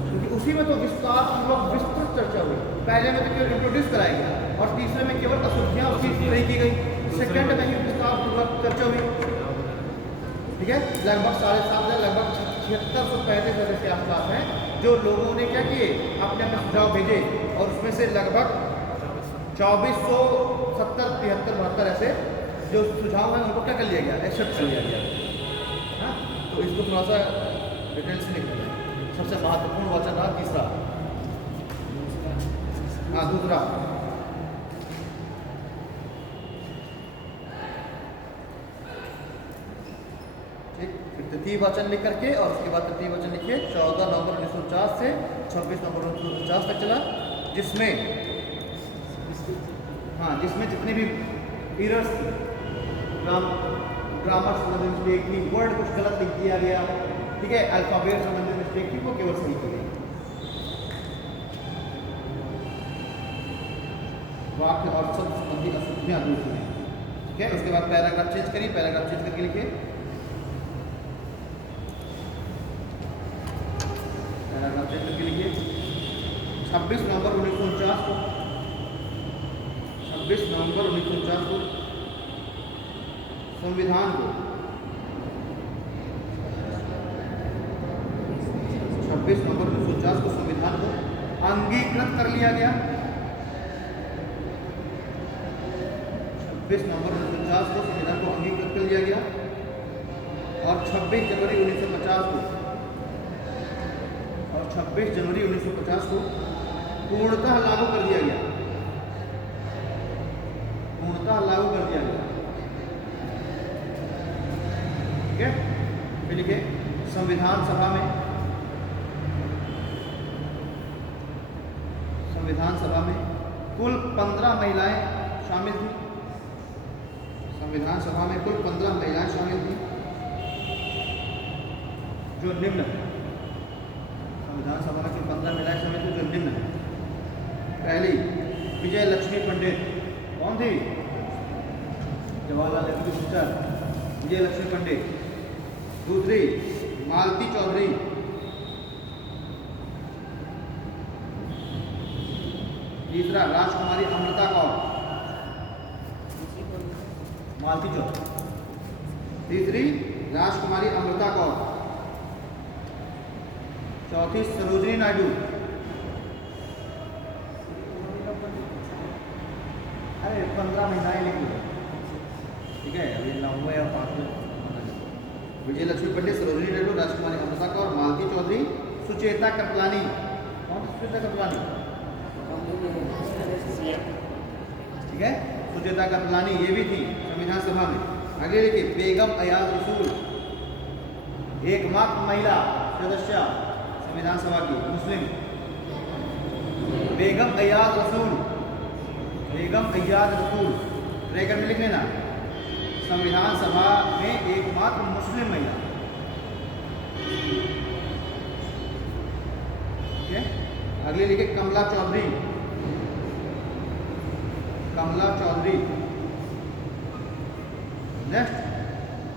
क्योंकि उसी में तो विस्तार पूर्वक विस्तृत चर्चा हुई। पहले में तो केवल इंट्रोड्यूस कराया गया और तीसरे में केवल अशुद्धियां उसकी नहीं की गई, सेकंड में ही विस्तार पूर्वक चर्चा हुई। ठीक है, लगभग 7.5 लगभग 7635 के आसपास हैं जो लोगों ने क्या किए, अपने अपने सुझाव भेजे और उसमें से लगभग 2470 73 72 ऐसे जो सुझाव हैं उनको क्या कर लिया गया, एक्सेप्ट कर लिया गया। हाँ, तो इसको थोड़ा सा डिटेल से निकलना है। सबसे महत्वपूर्ण वचन रहा तीसरा, हाँ दूसरा, ठीक। फिर तृतीय वचन लिख करके और उसके बाद तृतीय वचन लिखिए 14 नवंबर 1949 से 26 नवंबर 1949 तक चला, जिसमें हाँ जिसमें जितने भी एरर्स थी, ग्रामर संबंधी मिस्टेक थी, वर्ड कुछ गलत लिख दिया गया, ठीक है, अल्फाबेट संबंधी मिस्टेक थी, वो केवल सही की गई। वाक्य और शब्द संबंधी अशुद्धियां दूर हुई। ठीक है, उसके बाद पैराग्राफ चेंज करिए, पैराग्राफ चेंज करके लिखिए, पैराग्राफ चेंज करके लिखिए 26 नवंबर 1949 को, 26 नवंबर 1949 को संविधान को 26 नवंबर 1949 को संविधान को अंगीकृत कर लिया गया। 26 नवंबर 1949 को संविधान को अंगीकृत कर लिया गया और 26 जनवरी 1950 को 26 जनवरी 1950 को पूर्णतः लागू कर दिया गया, पूर्णतः लागू कर दिया गया। ठीक है, फिर लिखे संविधान सभा में, संविधान सभा में कुल 15 महिलाएं शामिल थी, संविधान सभा में कुल 15 महिलाएं शामिल थी जो निम्न है। संविधान सभा में कुल 15 महिलाएं शामिल थी जो निम्न है। पहली विजय लक्ष्मी पंडित, कौन थी? जवाहरलाल नेहरू की सिस्टर विजय लक्ष्मी पंडित। दूसरी मालती चौधरी, तीसरा राजकुमारी अमृता कौर, मालती चौधरी, तीसरी राजकुमारी अमृता कौर, चौथी सरोजिनी नायडू, अरे 15 महिलाएं लिखी, ठीक है, अभी 9वें और 5वें विजय लक्ष्मी पंडित, सरोजिनी नायडू, राजकुमारी अमृता कौर, मालती चौधरी, सुचेता कृपलानी, कौन सुचेता कृपलानी? ठीक है, सुचेता कृपलानी ये भी थी संविधान सभा में। आगे देखिए बेगम अयाज रसूल, एकमात्र महिला सदस्य संविधान सभा की मुस्लिम, बेगम अयाज रसूल, बेगम अयाज रसूल ब्रैकेट में लिख लेना, संविधान सभा में एकमात्र मुस्लिम महिला। ठीक है, अगले लिखे कमला चौधरी, कमला चौधरी। नेक्स्ट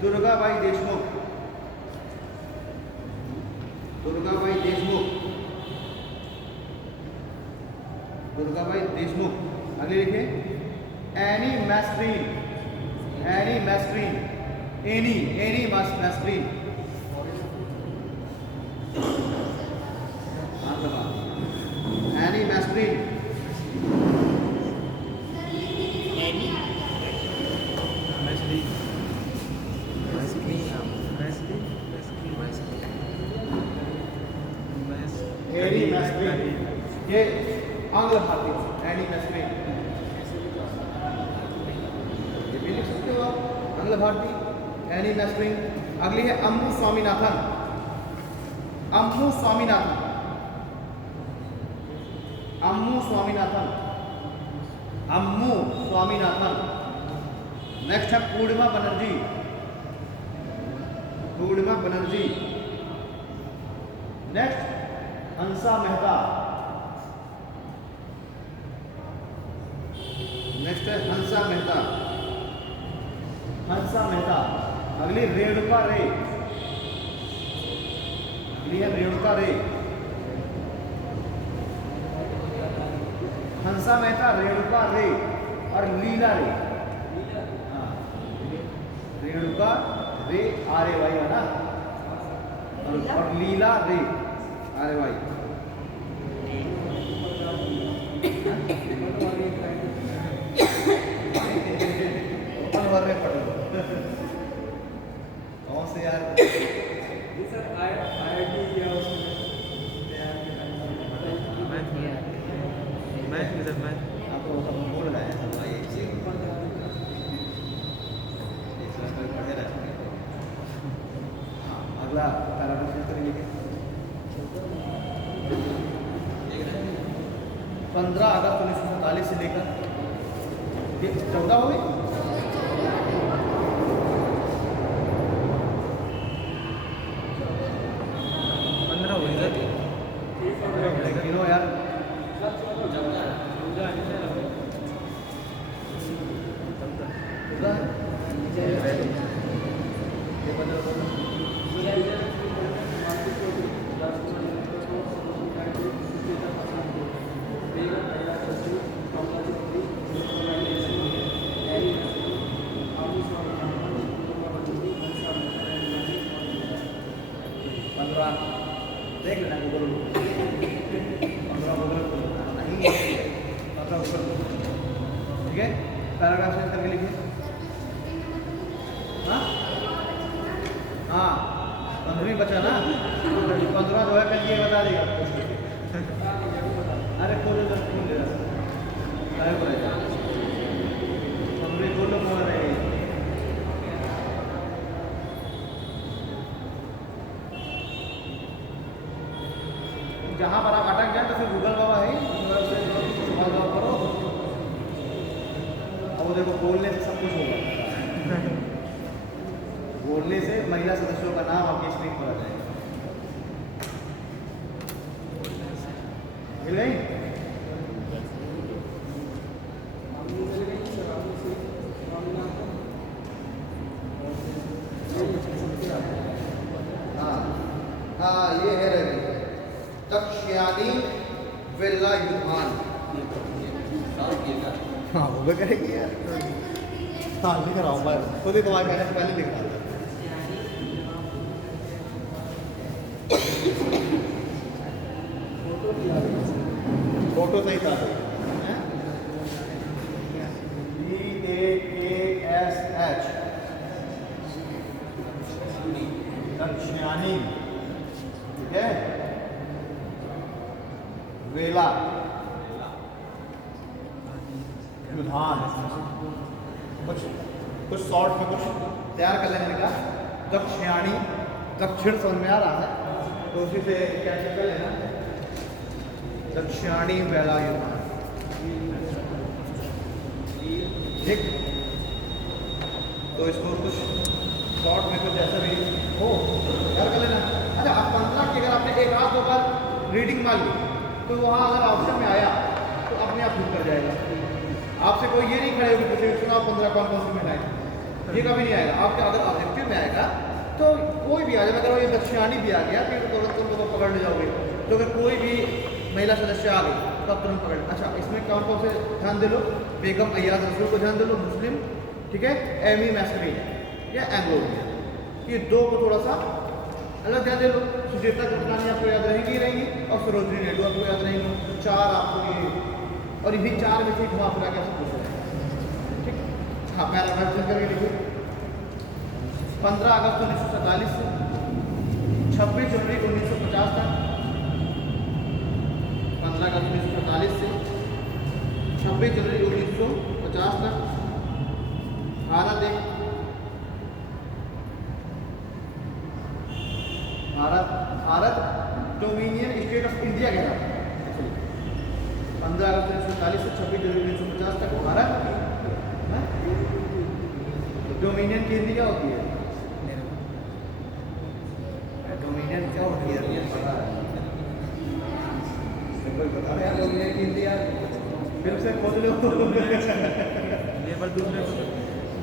दुर्गाबाई देशमुख, दुर्गाबाई देशमुख, दुर्गाबाई देशमुख। अगले लिखे एनी मैस्ट्रीन, एनी मैस्ट्रीन, एनी एनी मैस्ट्रीन, एनी मैस्ट्रीन, एनी मैस्ट्रीन, ये आंग्ल भारतीय एनी मैस्ट्रीन, ये भी लिख सकते हो आप, आंग्ल भारतीय एनी मैस्ट्रीन। अगली है अम्मू स्वामीनाथन, अम्मू स्वामीनाथन, अम्मू स्वामीनाथन, अम्मू स्वामीनाथन। नेक्स्ट है पूर्णिमा बनर्जी, पूर्णिमा बनर्जी। नेक्स्ट हंसा मेहता, नेक्स्ट है हंसा मेहता। हंसा मेहता। अगली रेणुका रे, अगली है रेणुका रे। हंसा मेहता, रेणुका रे और लीला रे। हाँ, रेणुका रे आरे भाई है ना, और लीला रे आरे भाई। ओपन वर्ड में पढ़ लो। कौन से यार? ये सर IIT या उसमें मैथ में सर मैथ आपको सब बोल रहा है सब भाई पढ़े रहते। हाँ, अगला पैराग्राफ करेंगे। 15 अगस्त 1947 से लेकर 14 हो गई। गिनो यार। देख लेना गूगल, 15 गूगल नहीं, 15 गूगल। ठीक है, पैराग्राफ चेंज करके लिखिए। हाँ हाँ, 15 बचा ना, 15 जो है कल ये बता देगा। अरे खोलो तो खोल ले, अरे बोले 15 खोलो बोल रहे हैं। जहाँ पर आप अटक जाए तो फिर गूगल बाबा है, सवाल जवाब करो। अब वो देखो, बोलने से सब कुछ होगा। बोलने से महिला सदस्यों का नाम आपकी स्क्रीन पर आ जाएगा। मिल गई? हाँ हाँ, ये है रवि तक्षयानी वेला युद्धान। हाँ वो भी करेंगे यार। हाँ लिख रहा हूँ मैं खुद ही, तुम्हारे कहने से पहले लिख रहा था। फोटो सही था। DAKSH तक्षयानी, ठीक है, वेला युद्धान। कुछ शॉर्ट में कुछ तैयार कर लेने का। दक्षिणानी, दक्षिण समझ में आ रहा है तो उसी से क्या कर लेना, दक्षिणानी वेला युद्धान। ठीक, तो इसको कुछ शॉर्ट में कुछ ऐसा भी हो तैयार कर लेना। अच्छा, आप 15 की अगर आपने एक आध दो बार रीडिंग मान ली तो वहाँ अगर ऑप्शन में आया तो अपने आप खुद कर जाएगा। आपसे कोई ये नहीं खड़े होगी पूछे चुनाव 15 कौन कौन से में आए, ये कभी नहीं आएगा। आपके अगर ऑब्जेक्टिव में आएगा तो कोई भी आ जाए। अगर ये दक्षिणानी भी आ गया फिर तुरंत तुम पकड़ ले जाओगे। तो अगर कोई भी महिला सदस्य आ गई तो आप तुरंत पकड़। अच्छा, इसमें कौन कौन से ध्यान दे लो? बेगम अय्याज रसूल को ध्यान दे लो, मुस्लिम, ठीक है, एमी मैस्करीन या एंग्लो, ये दो को थोड़ा सा अलग ध्यान दे लो। सुचेता गुप्तानी आपको याद रहेंगी ही रहेंगी, और सरोजनी नायडू आपको याद रहेंगी। तो 4 आपको ये, और इन्हीं 4 में से घुमा फिरा के आपसे पूछ रहे हैं। ठीक, हाँ, पैराग्राफ चेक करके लिखो। 15 अगस्त 1947 से 26 जनवरी 1950 तक। 15 अगस्त 1947 से 26 जनवरी 1950 तक Bharat dominion state of India के नाम। 15 अगस्त 1947 से 26 जनवरी 1950 तक भारत डोमिनियन की हिंदी क्या होती है? डोमिनियन क्या होती है? कोई बता रहे हैं डोमिनियन की हिंदी यार? फिर से खोज लो।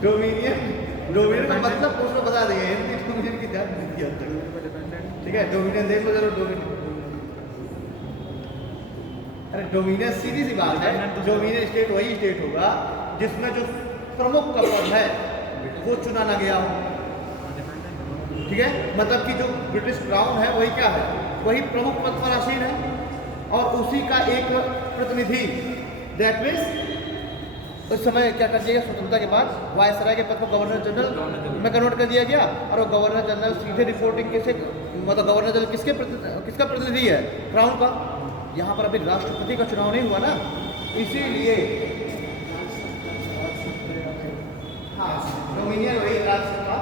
डोमिनियन डोमिनियन का मतलब पूछ लो बता देंगे, हिंदी डोमिनियन की ध्यान नहीं दिया तक। ठीक है, डोमिनियन देख लो जरूर, डोमिनियन। अरे डोमिनियन सीधी सी बात है, डोमिनियन स्टेट वही स्टेट होगा जिसमें जो प्रमुख का पद है वो चुना ना गया हो। ठीक है, मतलब कि जो ब्रिटिश क्राउन है वही क्या है, वही प्रमुख पद पर आसीन है और उसी का एक प्रतिनिधि, दैट मीन्स उस समय क्या कर दिया गया, स्वतंत्रता के बाद वायसराय के पद को गवर्नर जनरल में कन्वर्ट कर दिया गया और वो गवर्नर जनरल सीधे रिपोर्टिंग किसे, मतलब गवर्नर जनरल किसका प्रतिनिधि है, क्राउन का। यहाँ पर अभी राष्ट्रपति का चुनाव नहीं हुआ ना, इसीलिए हाँ डोमिनियन वही राजसत्ता,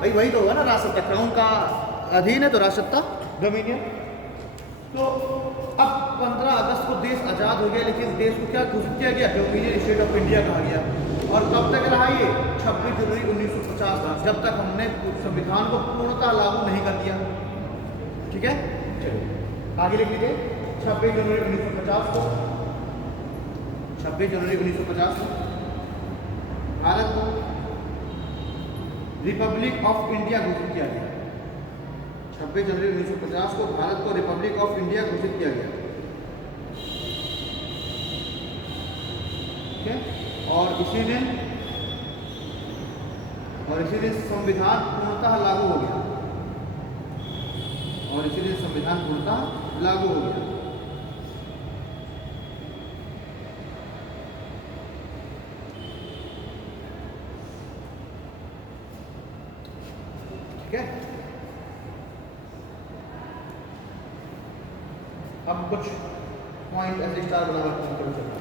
वही तो हुआ ना राजसत्ता, क्राउन का अधीन है तो राजसत्ता डोमिनियन। तो अब 15 अगस्त को देश आज़ाद हो गया, लेकिन देश को क्या घोषित किया गया, डोमिनियन स्टेट ऑफ इंडिया कहा गया। और कब तक रहा ये, 26 जनवरी 1950 तक, जब तक हमने संविधान को पूर्णतः लागू नहीं कर दिया। ठीक है, चलिए आगे लिख लीजिए। 26 जनवरी 1950 को, 26 जनवरी 1950 को भारत को रिपब्लिक ऑफ इंडिया घोषित किया गया। 26 जनवरी 1950 को भारत को रिपब्लिक ऑफ इंडिया घोषित किया गया। ठीक है, और इसी दिन संविधान पूर्णतः लागू हो गया, और इसी दिन संविधान पूर्णतः लागू हो गया। ठीक है, अब कुछ पॉइंट ऐसे स्टार बनाकर चलना।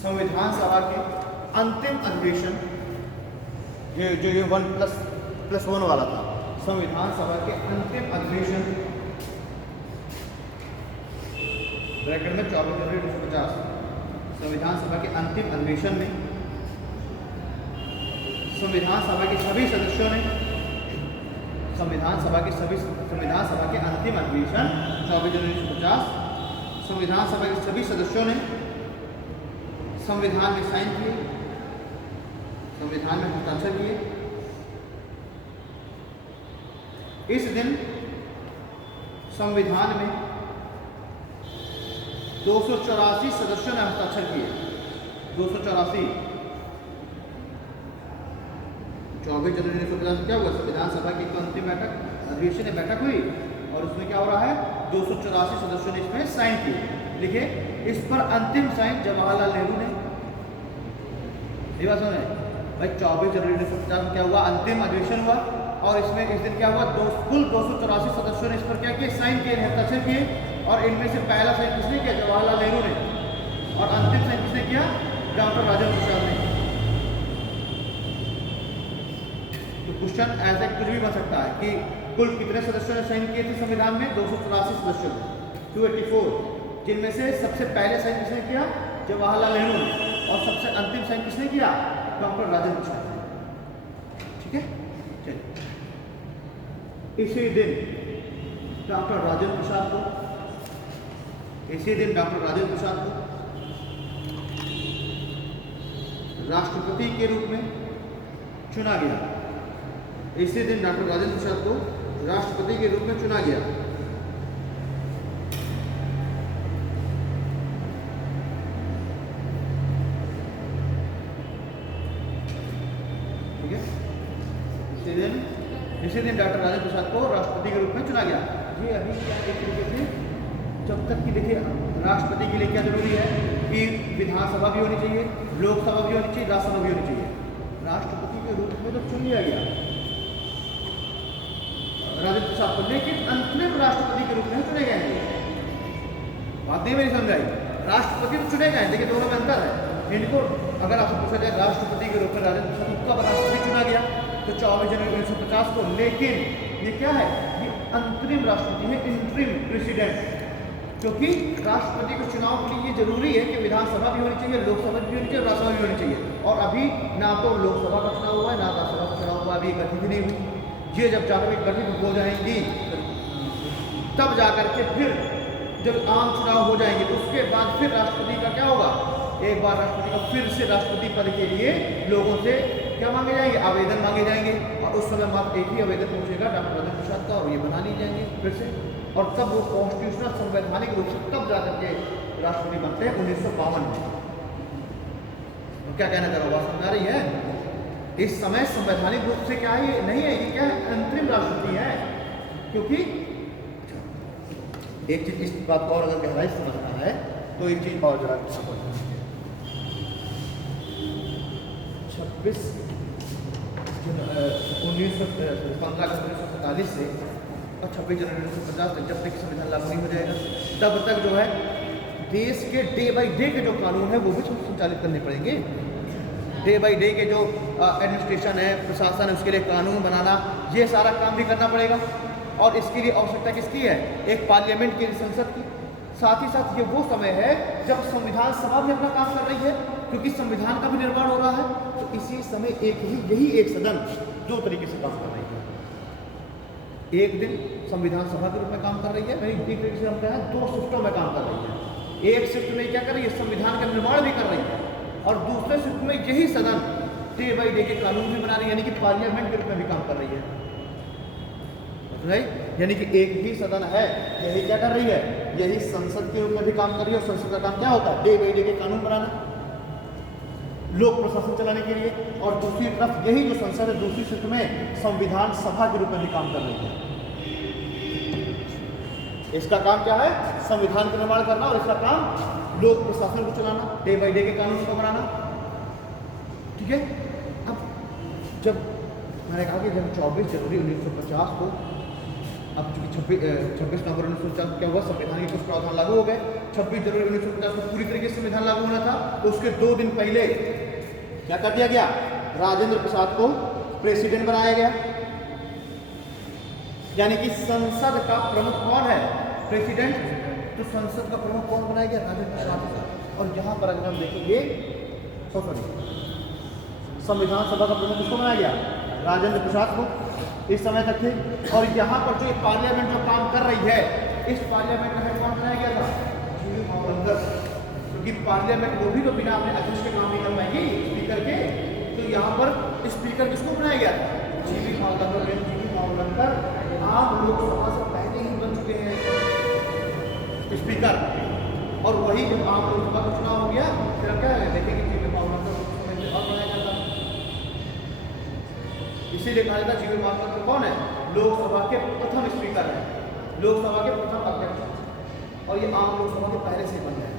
संविधान सभा के अंतिम अधिवेशन, जो ये 1+1 वाला था, संविधान सभा के अंतिम अधिवेशन ब्रैकेट में 24 जनवरी 1950, संविधान सभा के अंतिम अधिवेशन में संविधान सभा के सभी सदस्यों ने, संविधान सभा के अंतिम अधिवेशन 24 जनवरी 1950, संविधान सभा के सभी सदस्यों ने संविधान में साइन किए, संविधान में हस्ताक्षर किए। इस दिन संविधान में 284 सदस्यों ने हस्ताक्षर किए, 284। 24 जनवरी 1950 क्या हुआ, संविधान सभा की अंतिम बैठक, अधिवेशन में बैठक हुई और उसमें क्या हो रहा है, 284 सदस्यों ने इसमें साइन किए। लिखे, इस पर अंतिम साइन जवाहरलाल नेहरू ने। ये बात सुने भाई, 24 जनवरी 1950 में क्या हुआ, अंतिम अधिवेशन हुआ और इसमें इस दिन क्या हुआ, कुल 284 सदस्यों ने इस पर क्या किए, साइन किए, हस्ताक्षर किए। और इनमें से पहला साइन किसने किया, जवाहरलाल नेहरू ने, और अंतिम साइन किसने किया, डॉक्टर राजेंद्र प्रसाद ने। तो क्वेश्चन ऐसे कुछ भी बन सकता है कि कुल कितने सदस्यों ने साइन किए थे संविधान में, 284 सदस्यों ने, 284, जिनमें से सबसे पहले साइन किसने किया, जवाहरलाल नेहरू ने, और सबसे अंतिम साइन किसने किया, डॉक्टर राजेंद्र प्रसाद ने। ठीक है, चलिए इसी दिन डॉक्टर राजेंद्र प्रसाद को राष्ट्रपति के रूप में चुना गया। इसी दिन डॉक्टर राजेंद्र प्रसाद को राष्ट्रपति के रूप में चुना गया। ठीक है, इसी दिन डॉक्टर राजेंद्र प्रसाद को राष्ट्रपति के रूप में चुना गया। ये अभी क्या एक तरीके से, जब तक कि देखिए राष्ट्रपति के लिए क्या जरूरी है कि विधानसभा भी होनी चाहिए, लोकसभा भी होनी चाहिए, राज्यसभा भी होनी चाहिए। राष्ट्रपति के रूप में तो चुन लिया गया राजेंद्र प्रसाद को, लेकिन अंतरिम राष्ट्रपति के रूप में चुने गए हैं। बात नहीं मेरी समझाई, राष्ट्रपति तो चुने गए, देखिए दोनों में अंतर है। इनको अगर आपसे पूछा जाए राष्ट्रपति के रूप में राजेंद्र प्रसाद को कब राष्ट्रपति चुना गया, तो 24 जनवरी 1950 को। लेकिन ये क्या है, ये अंतरिम राष्ट्रपति है, इंटरिम प्रेसिडेंट, क्योंकि राष्ट्रपति को चुनाव के लिए जरूरी है कि विधानसभा भी होनी चाहिए, लोकसभा भी होनी चाहिए, राज्यसभा भी होनी चाहिए। और अभी ना तो लोकसभा का चुनाव हुआ है, ना राज्यसभा का चुनाव हुआ, अभी गठित नहीं हुई। ये जब जाकर गठित हो जाएंगी तब जाकर के फिर जब आम चुनाव हो जाएंगे तो उसके बाद फिर राष्ट्रपति का क्या होगा, एक बार राष्ट्रपति का फिर से राष्ट्रपति पद के लिए लोगों से क्या मांगे जाएंगे, आवेदन मांगे जाएंगे। और उस समय मात्र एक ही आवेदन पहुंचेगा डॉक्टर राजेंद्र प्रसाद का, और ये बना ली जाएंगे फिर से। और तब वो कॉन्स्टिट्यूशनल संवैधानिक रूप से तब जाकर के राष्ट्रपति बनते हैं 1952 में। तो क्या कहना चाह रहा हूँ, बात समझ आ रही है? इस समय संवैधानिक रूप से क्या है, ये नहीं है, ये क्या है, अंतरिम राष्ट्रपति है। क्योंकि एक चीज इस बात को और अगर गहराई से समझना है तो एक चीज और जरा 26 1947 से और 26 जनवरी 1950 तक, जब तक संविधान लागू नहीं हो जाएगा तब तक जो है देश के डे बाई डे के जो कानून है वो भी संचालित करने पड़ेंगे। डे बाई डे के जो एडमिनिस्ट्रेशन है, प्रशासन है, उसके लिए कानून बनाना, ये सारा काम भी करना पड़ेगा। और इसके लिए आवश्यकता किसकी है, एक पार्लियामेंट की, संसद की। साथ ही साथ ये वो समय है जब संविधान सभा भी अपना काम कर रही है, क्योंकि संविधान का भी निर्माण हो रहा है। तो इसी समय यही एक सदन दो तरीके से काम कर रही है। एक दिन संविधान सभा के रूप में काम कर रही है, एक तरीके से हम कहें दो शिफ्टों में काम कर रही है। एक शिफ्ट में क्या कर रही है, संविधान का निर्माण भी कर रही है, और दूसरे शिफ्ट में यही सदन डे बाई डे के कानून भी बना रही है, यानी कि पार्लियामेंट के रूप में भी काम कर रही है। यानी कि एक ही सदन है, यही क्या कर रही है, यही संसद के रूप में भी काम कर रही है। और संसद का काम क्या होता है, डे बाई डे के कानून बनाना, लोक प्रशासन चलाने के लिए। और दूसरी तरफ यही जो संसद है दूसरी शिफ्ट में संविधान सभा के रूप में भी काम कर रही है। इसका काम क्या है, संविधान का निर्माण करना, और इसका काम लोक प्रशासन को चलाना, डे बाई डे के कानून को बनाना। ठीक है। अब जब मैंने कहा कि जब 24 जनवरी 1950 को, अब चूंकि 26 नवंबर 1950 क्या हुआ, संविधान के कुछ प्रावधान लागू हो गए। 26 जनवरी 1950 को पूरी तरीके से संविधान लागू होना था, तो उसके 2 दिन पहले क्या कर दिया गया, राजेंद्र प्रसाद को प्रेसिडेंट बनाया गया। यानी कि संसद का प्रमुख कौन है, प्रेसिडेंट। तो संसद का प्रमुख कौन बनाया गया, राजेंद्र प्रसाद। और यहाँ पर अगर हम देखेंगे, संविधान सभा का प्रमुख किसको बनाया गया, राजेंद्र प्रसाद को, इस समय तक थे। और यहाँ पर जो पार्लियामेंट जो काम कर रही है, इस पार्लियामेंट का हेड कौन बनाया गया था, जीवी मावलंकर। क्योंकि पार्लियामेंट वो भी तो बिना अपने अध्यक्ष के काम नहीं कर पाएगी, स्पीकर के। तो यहाँ पर स्पीकर किसको बनाया गया था, जीवी मावलंकर। जीवी मावलंकर आम लोकसभा से पहले ही बन चुके हैं स्पीकर। और वही जब आम लोकसभा का चुनाव हो गया, फिर क्या है, देखेंगे जीवी मावलंकर और बनाया जाता। इसीलिए कहा जाता है जीवी मावलंकर कौन है, लोकसभा के प्रथम स्पीकर है, लोकसभा के प्रथम अध्यक्ष। और ये आम लोकसभा के पहले से बन गए।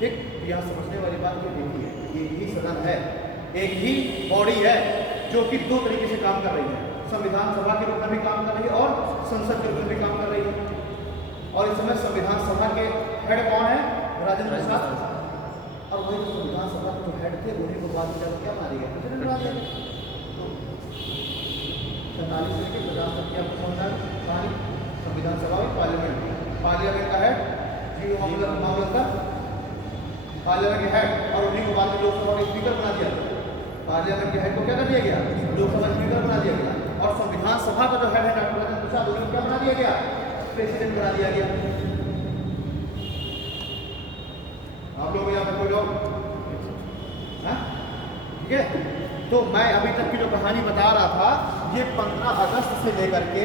ठीक, यहाँ समझने वाली बात ये देखिए, एक ही सदन है, एक ही बॉडी है जो कि 2 तरीके से काम कर रही है। संविधान सभा के रूप में भी काम कर रही है और संसद के रूप में भी काम कर रही है। और इस समय संविधान सभा के हेड कौन है, राजेंद्र प्रसाद। और वही जो संविधान सभा के जो हेड थे उन्हीं को बाद में क्या बना दिया, प्रेसिडेंट बना दिया। तो 47 से 50 तक क्या कहानी, संविधान सभा में पार्लियामेंट का हेड जीवी मावलंकर, पार्लियामेंट के हेड। और उन्हीं को बाद में लोकसभा के स्पीकर बना दिया। पार्लियामेंट के हेड को क्या कर दिया गया, लोकसभा स्पीकर बना दिया गया। और संविधान सभा का जो हेड है डॉक्टर राजेंद्र प्रसाद, उन्हें क्या बना दिया गया, प्रेसिडेंट बना दिया गया। आप लोग यहाँ पे कोई लोग, ठीक है। तो मैं अभी तक की जो कहानी बता रहा था, ये 15 अगस्त से लेकर के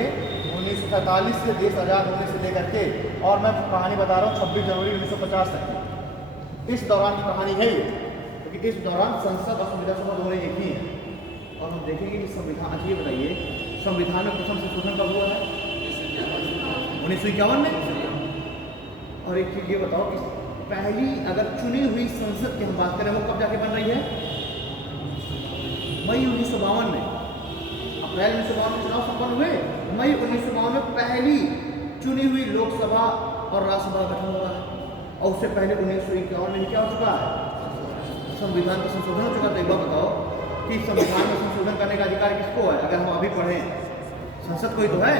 1947 से देश आज़ाद होने से लेकर के, और मैं कहानी बता रहा हूँ 26 जनवरी 1950 तक। इस दौरान की कहानी है ये, क्योंकि इस दौरान संसद और संविधान सभा दोनों एक ही हैं। और हम देखेंगे कि संविधान, ये बताइए संविधान में प्रथम संशोधन कब हुआ है, 1951 में। और एक चीज़ ये बताओ कि पहली अगर चुनी हुई संसद की हम बात करें, वो कब जाके बन रही है, मई 1952 में। अप्रैल 1952 में चुनाव संपन्न हुए, मई 1952 में पहली चुनी हुई लोकसभा और राज्यसभा का गठन हुआ है। और उससे पहले 1951 में क्या हो चुका है, संविधान का संशोधन हो चुका था। एक बार बताओ कि संविधान में संशोधन करने का अधिकार किसको है, अगर हम अभी पढ़ें, संसद को ही तो है।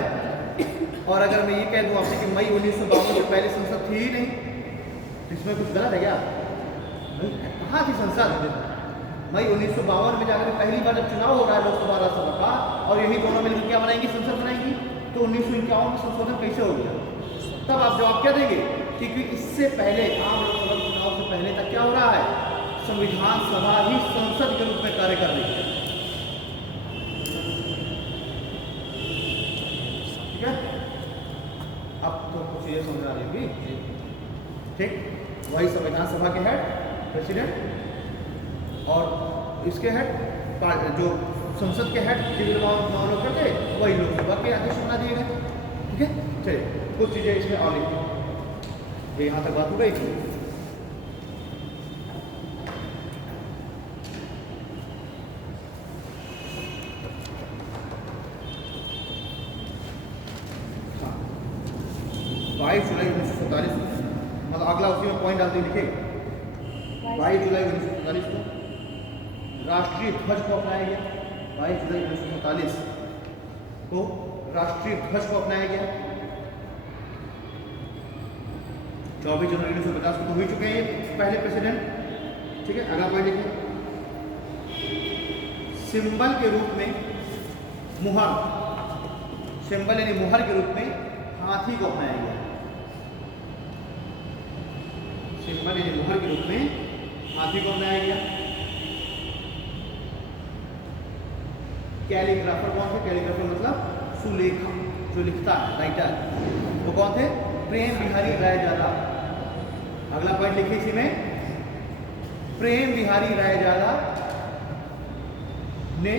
और अगर मैं ये कह दूँ आपसे कि मई 1952 से पहले संसद थी ही नहीं, तो इसमें कुछ गलत है क्या, कहाँ थी संसद। मई 1952 में जाकर पहली बार जब चुनाव हो रहा है लोकसभा राज्यसभा का, और यही दोनों मिलकर क्या बनाएंगी, संसद बनाएंगी। तो 1951 में संशोधन कैसे हो गया, तब आप जवाब क्या देंगे, क्योंकि इससे पहले आम लोकसभा चुनाव से पहले तक क्या हो रहा है, संविधान सभा ही संसद के रूप में कार्य कर रही है। ठीक है, अब तो कुछ चीजें समझ आ रही होगी। ठीक, वही संविधान सभा के हेड प्रेसिडेंट और इसके हेड जो संसद के हेड जिन्हें मामलों करते वही लोकसभा के अध्यक्ष बना दिए गए। ठीक है, चलिए कुछ चीजें इसमें और लिखी, यहाँ तक बात हो गई थी। हाँ, 22 जुलाई 1947, मतलब अगला उसी में पॉइंट डालते लिखे 22 जुलाई 1947 को राष्ट्रीय ध्वज को अपनाया गया। 22 जुलाई 1947 को राष्ट्रीय ध्वज को अपनाया गया। 24 जनवरी 1950 को तो हो चुके हैं ये पहले प्रेसिडेंट। ठीक है, अगला पॉइंट देखिए, सिंबल के रूप में मुहर, सिंबल यानी मुहर के रूप में हाथी को अपनाया गया। सिंबल यानी मुहर के रूप में हाथी को अपनाया गया। कैलीग्राफर कौन थे? कैलीग्राफर मतलब सुलेखक, जो लिखता है, राइटर, वो कौन थे? प्रेम बिहारी रायजादा। अगला पॉइंट लिखिए इसी में, प्रेम बिहारी रायजादा ने,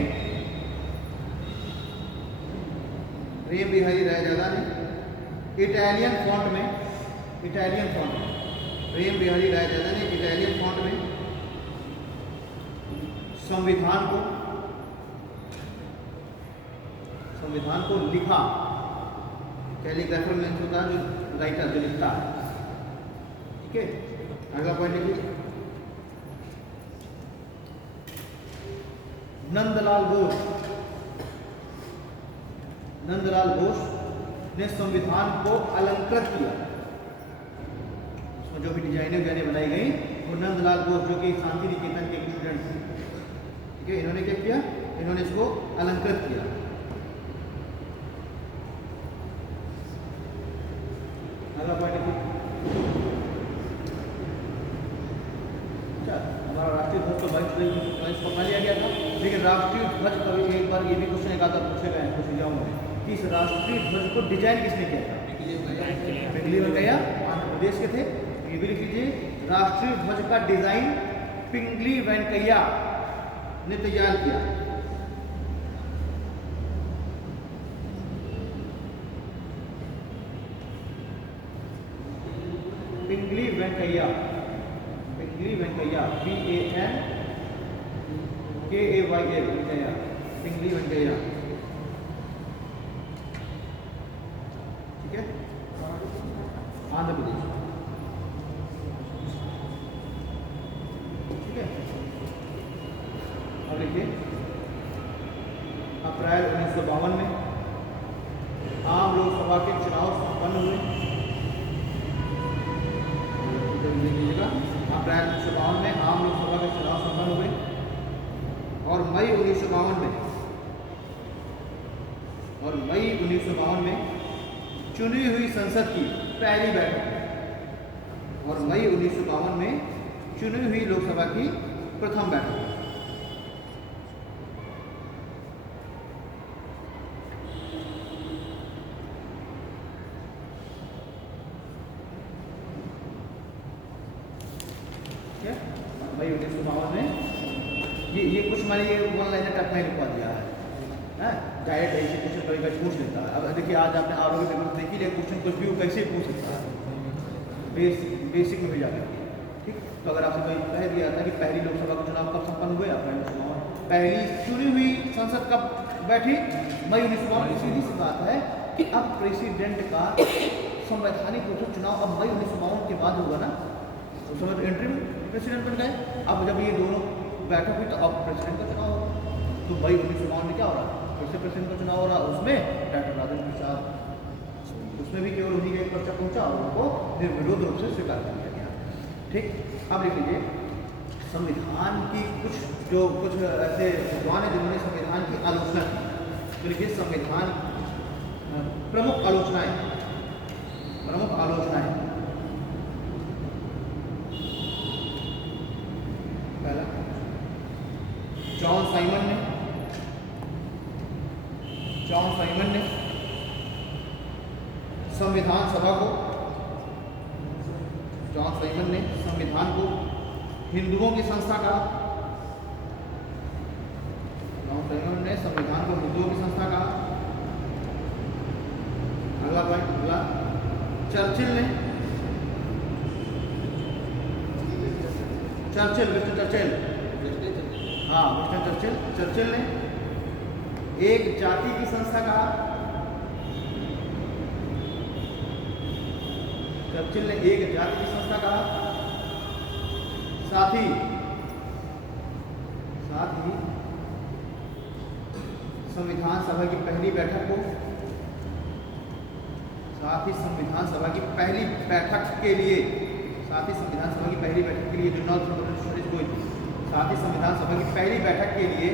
प्रेम बिहारी रायजादा ने इटालियन फॉन्ट में, इटालियन फॉन्ट में, प्रेम बिहारी रायजादा ने इटालियन फॉन्ट में संविधान को लिखा। कैलीग्राफर में होता है जो राइटर, जो लिखता है। ठीक है, अगला पॉइंट लिखिए, नंदलाल बोस, नंदलाल बोस ने संविधान को अलंकृत किया। उसमें जो भी डिजाइनें बनाई गई वो नंदलाल बोस, जो कि शांति निकेतन के स्टूडेंट थे। ठीक है, इन्होंने क्या किया? इन्होंने इसको अलंकृत किया। अगला पॉइंट अच्छा, हमारा राष्ट्रीय ध्वज तो 22 जुलाई 1947 को अपना लिया गया था, लेकिन राष्ट्रीय ध्वज कभी एक बार ये भी क्वेश्चन एक आता पूछे गए हैं कुछ एग्जाम में कि इस राष्ट्रीय ध्वज को डिजाइन किसने किया था? पिंगली वेंकैया, आंध्र प्रदेश के थे। ये भी लिख लीजिए, राष्ट्रीय ध्वज का डिजाइन पिंगली वेंकैया ने तैयार किया। पिंगली वेंकैया, पिंगली वेंकैया, PANKAYA, वेंकैया, पिंगली वेंकैया। ठीक है, आंध्र प्रदेश। ठीक है, अब देखिए, अप्रैल 1952 में आम लोकसभा के चुनाव संपन्न हुए। अप्रैल 1952 में आम लोकसभा के चुनाव संपन्न हुए और मई 1952 में चुनी हुई संसद की पहली बैठक और मई 1952 में चुनी हुई लोकसभा की प्रथम बैठक। मई 1952 में ये कुछ मैंने ये वन लाइनर टक में लिखवा दिया है, डायरेक्ट ऐसे क्वेश्चन कभी कभी पूछ लेता है। अब देखिए, आज आपने आरोग्य पेपर देख ही लिया, क्वेश्चन कुछ भी कैसे पूछ सकता है, बेसिक में भी जाकर। ठीक, तो अगर आपसे कोई कह दिया था कि पहली लोकसभा का चुनाव कब संपन्न हुए, पहली चुनी हुई संसद कब बैठी, मई 1952। सीधी सी बात है कि अब प्रेसिडेंट का संवैधानिक रूप से चुनाव अब मई 1952 के बाद होगा ना, उस समय तो इंटरिम प्रेसिडेंट बन गए। अब जब ये दोनों बैठक हुई तो अब प्रेसिडेंट का चुनाव होगा। तो मई 1952 में क्या हो रहा है, फिर से प्रेसिडेंट का चुनाव हो रहा है। उसमें डॉक्टर राजेंद्र प्रसाद, उसमें भी केवल उन्हीं का एक पर्चा पहुंचा और उनको निर्विरोध रूप से स्वीकार कर लिया गया। ठीक, अब लिख लीजिए, संविधान की कुछ ऐसे विद्वान हैं जिन्होंने संविधान की आलोचना की। तो लिखिए, संविधान प्रमुख आलोचनाएं, जॉन साइमन ने संविधान को हिंदुओं की संस्था कहा। जॉन साइमन ने संविधान को हिंदुओं की संस्था कहा। अगला पॉइंट, अगला चर्चिल ने एक जाति की संस्था कहा। चर्चिल ने एक जाति की संस्था कहा। साथ ही संविधान सभा की पहली बैठक के लिए जो 9 दिसंबर 1940 को हुई थी, साथ ही संविधान सभा की पहली बैठक के लिए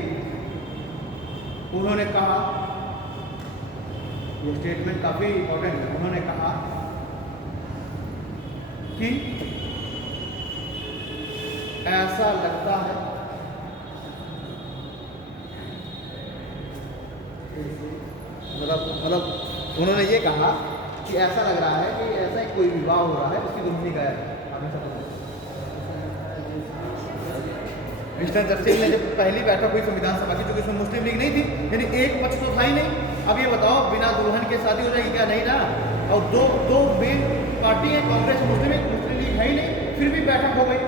उन्होंने कहा, ये स्टेटमेंट काफी इंपॉर्टेंट है, उन्होंने कहा कि ऐसा लगता है मतलब उन्होंने ये कहा कि ऐसा लग रहा है कि ऐसा कोई विवाह हो रहा है उसकी दुल्हन गया है। विंस्टन चर्चिल ने जब पहली बैठक हुई संविधान सभा की, क्योंकि इसमें मुस्लिम लीग नहीं थी, यानी एक पक्ष तो था ही नहीं। अब ये बताओ बिना दुल्हन के शादी हो जाएगी क्या? नहीं ना। और दो मेन पार्टी है, कांग्रेस मुस्लिम लीग है ही नहीं, फिर भी बैठक हो गई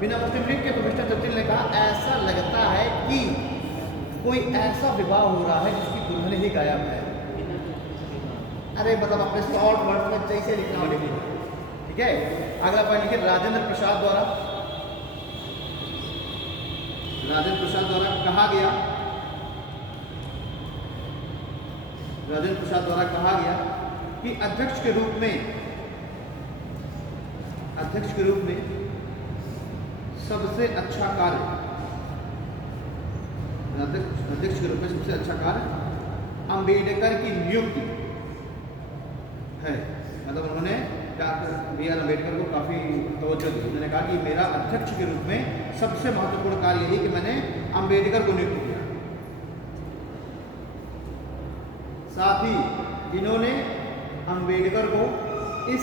बिना मुस्लिम लीग के। तो विंस्टन चर्चिल ने कहा ऐसा लगता है कि कोई ऐसा विवाह हो रहा है जिसकी दुल्हन ही गायब है। अरे मतलब अपने शॉर्ट वर्ड में जैसे लिखना हो लिखिए, ठीक है। अगला पॉइंट लिखिए, राजेंद्र प्रसाद द्वारा कहा गया कि अध्यक्ष के रूप में सबसे अच्छा कार्य अंबेडकर की नियुक्ति है। मतलब उन्होंने डॉक्टर बी.आर. अम्बेडकर को काफ़ी तवज्जो दी। उन्होंने कहा कि मेरा अध्यक्ष के रूप में सबसे महत्वपूर्ण कार्य यही कि मैंने अम्बेडकर को नियुक्त किया। साथ ही इन्होंने अम्बेडकर को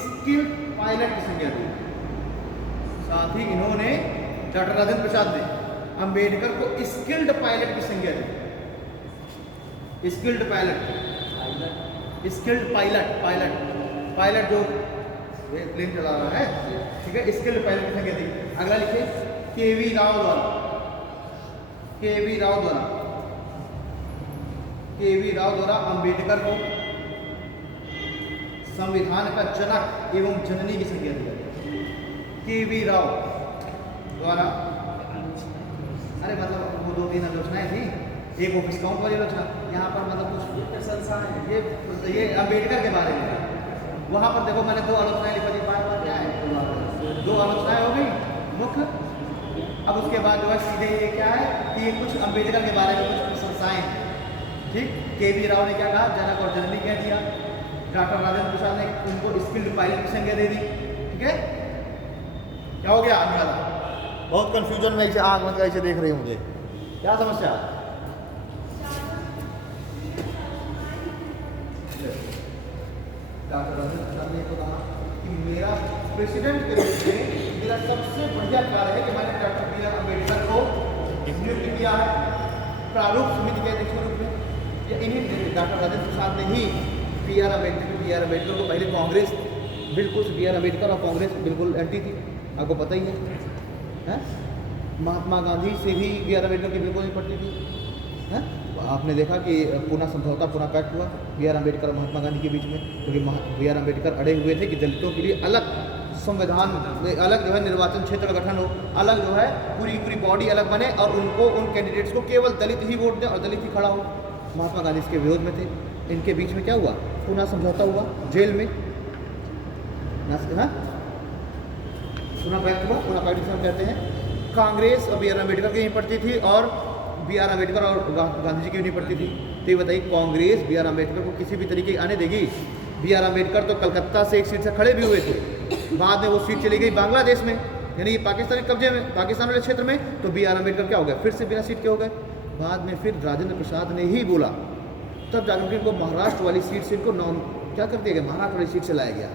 स्किल्ड पायलट की संज्ञा दी। डॉक्टर राजेंद्र प्रसाद ने अम्बेडकर को स्किल्ड पायलट की संज्ञा दी। स्किल्ड पायलट जो प्लेन चला रहा है, ठीक है, स्किल्ड पायलट की संज्ञा दी। अगला लिखिए, के.वी. राव द्वारा अम्बेडकर को संविधान का जनक एवं जननी की संज्ञा दी। के.वी. राव द्वारा, अरे मतलब वो 2-3 आलोचनाएं थी, एक वो डिस्काउंट वाली आलोचना, यहाँ पर मतलब कुछ ये अम्बेडकर के बारे में। वहाँ पर देखो मैंने 2 आलोचनाएं लिखी थी, बार क्या है, 2 आलोचनाएं हो गई मुख्य। अब उसके बाद जो है सीधे ये क्या है कि ये कुछ अम्बेडकर के बारे में कुछ प्रशंसाएं, ठीक। के.वी. राव ने क्या कहा, जनक और जननी कह दिया। डॉक्टर राजेंद्र प्रसाद ने उनको स्किल्ड पायलट की संज्ञा दे दी, ठीक है। क्या हो गया? अनुराधा बहुत कंफ्यूजन में ऐसे आँख बंद ऐसे देख रही हूँ, मुझे क्या समस्या? डॉक्टर राजेंद्र प्रसाद ने तो कहा कि मेरा प्रेसिडेंट के रूप में मेरा सबसे बढ़िया कार्य है कि मैंने डॉक्टर बी.आर. अम्बेडकर को नियुक्त किया है प्रारूप समिति के अध्यक्ष के रूप में। या इन्हीं डॉक्टर राजेंद्र प्रसाद ने ही बी.आर. अम्बेडकर को, पहले कांग्रेस बिल्कुल बी.आर. अम्बेडकर और कांग्रेस बिल्कुल एंटी थी, आपको पता ही है। महात्मा गांधी से भी बी.आर. अम्बेडकर की बिल्कुल नहीं पड़ती थी, है। आपने देखा कि पूना समझौता, पूना पैक्ट हुआ बी.आर. अम्बेडकर और महात्मा गांधी के बीच में, क्योंकि बी.आर. अम्बेडकर अड़े हुए थे कि दलितों के लिए अलग संविधान में, अलग जो है निर्वाचन क्षेत्र का गठन हो, अलग जो है पूरी बॉडी अलग बने और उनको, उन कैंडिडेट्स को केवल दलित ही वोट दें और दलित ही खड़ा हो। महात्मा गांधी इसके विरोध में थे। इनके बीच में क्या हुआ? पूना समझौता हुआ, जेल में पूना पैक्ट हुआ। पूना पैक्ट जिसे हम कहते हैं, कांग्रेस और बी.आर. अम्बेडकर की नहीं पड़ती थी और बी.आर. अम्बेडकर और गांधी जी की नहीं पड़ती थी। तो ये बताइए, कांग्रेस बी.आर. अम्बेडकर को किसी भी तरीके आने देगी? बी.आर. अम्बेडकर तो कलकत्ता से एक सीट से खड़े भी हुए थे, बाद में वो सीट चली गई बांग्लादेश में, यानी कि पाकिस्तानी कब्जे में, पाकिस्तान वाले क्षेत्र में, तो बी आर अम्बेडकर क्या हो गया, फिर से बिना सीट के हो गए। बाद में फिर राजेंद्र प्रसाद ने ही बोला, तब जाकर के इनको महाराष्ट्र वाली सीट से इनको नॉन क्या कर दिया गया, महाराष्ट्र वाली सीट से लाया गया।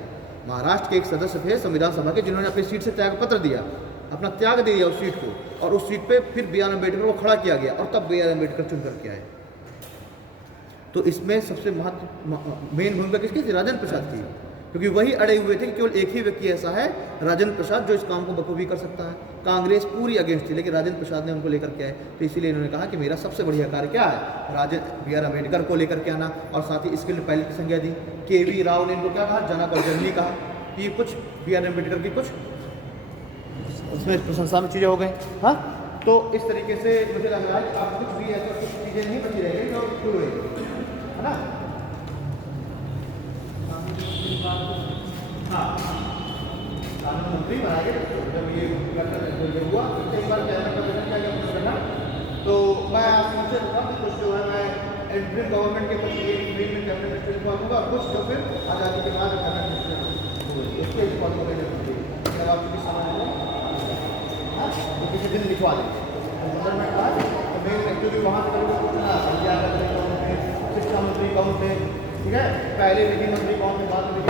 महाराष्ट्र के एक सदस्य थे संविधान सभा के, जिन्होंने अपनी सीट से त्याग पत्र दिया, अपना त्याग दे दिया उस सीट को, और उस सीट पे फिर बी आर अम्बेडकर को खड़ा किया गया, और तब बी आर अम्बेडकर चुन करके आए। तो इसमें सबसे मेन भूमिका किसकी थी, राजेंद्र प्रसाद की, क्योंकि वही अड़े हुए थे कि केवल एक ही व्यक्ति ऐसा है, राजेंद्र प्रसाद, जो इस काम को बखूबी कर सकता है। कांग्रेस पूरी अगेंस्ट थी, लेकिन राजेंद्र प्रसाद ने उनको लेकर के आए, तो इसीलिए इन्होंने कहा कि मेरा सबसे बढ़िया कार्य क्या है, बी आर अम्बेडकर को लेकर के आना, और साथ ही स्किल्ड पायलट की संज्ञा दी। के वी राव ने इनको क्या कहा, जनक और जननी कहा, कि कुछ बी आर अम्बेडकर की कुछ उसमें प्रशंसा में चीज़ें हो गई। हाँ, तो इस तरीके से मुझे लग रहा है कि आप कुछ भी ऐसा कुछ चीज़ें नहीं बची रहेगी जो शुरू रहेगी, है ना। हाँ, कानून मंत्री बनाए गए जब ये हुआ, तो एक बार कैबिनेट का गठन किया गया, तो मैं आपसे बताऊँ कि कुछ जो है मैं इंटरिम गवर्नमेंट के कुछ में कैबिनेट मिनिस्टर दूंगा, और कुछ जो फिर आज़ादी के बाद कैबिनेट मिनिस्टर हुए, उसके पद को मैंने अगर आप किसी समय तो किसी दिन लिखवा देंगे गवर्नमेंट का, तो मैं एक्चुअली वहाँ से पूछना शिक्षा मंत्री कौन थे, ठीक है, पहले विधि मंत्री कौन थे, बाद में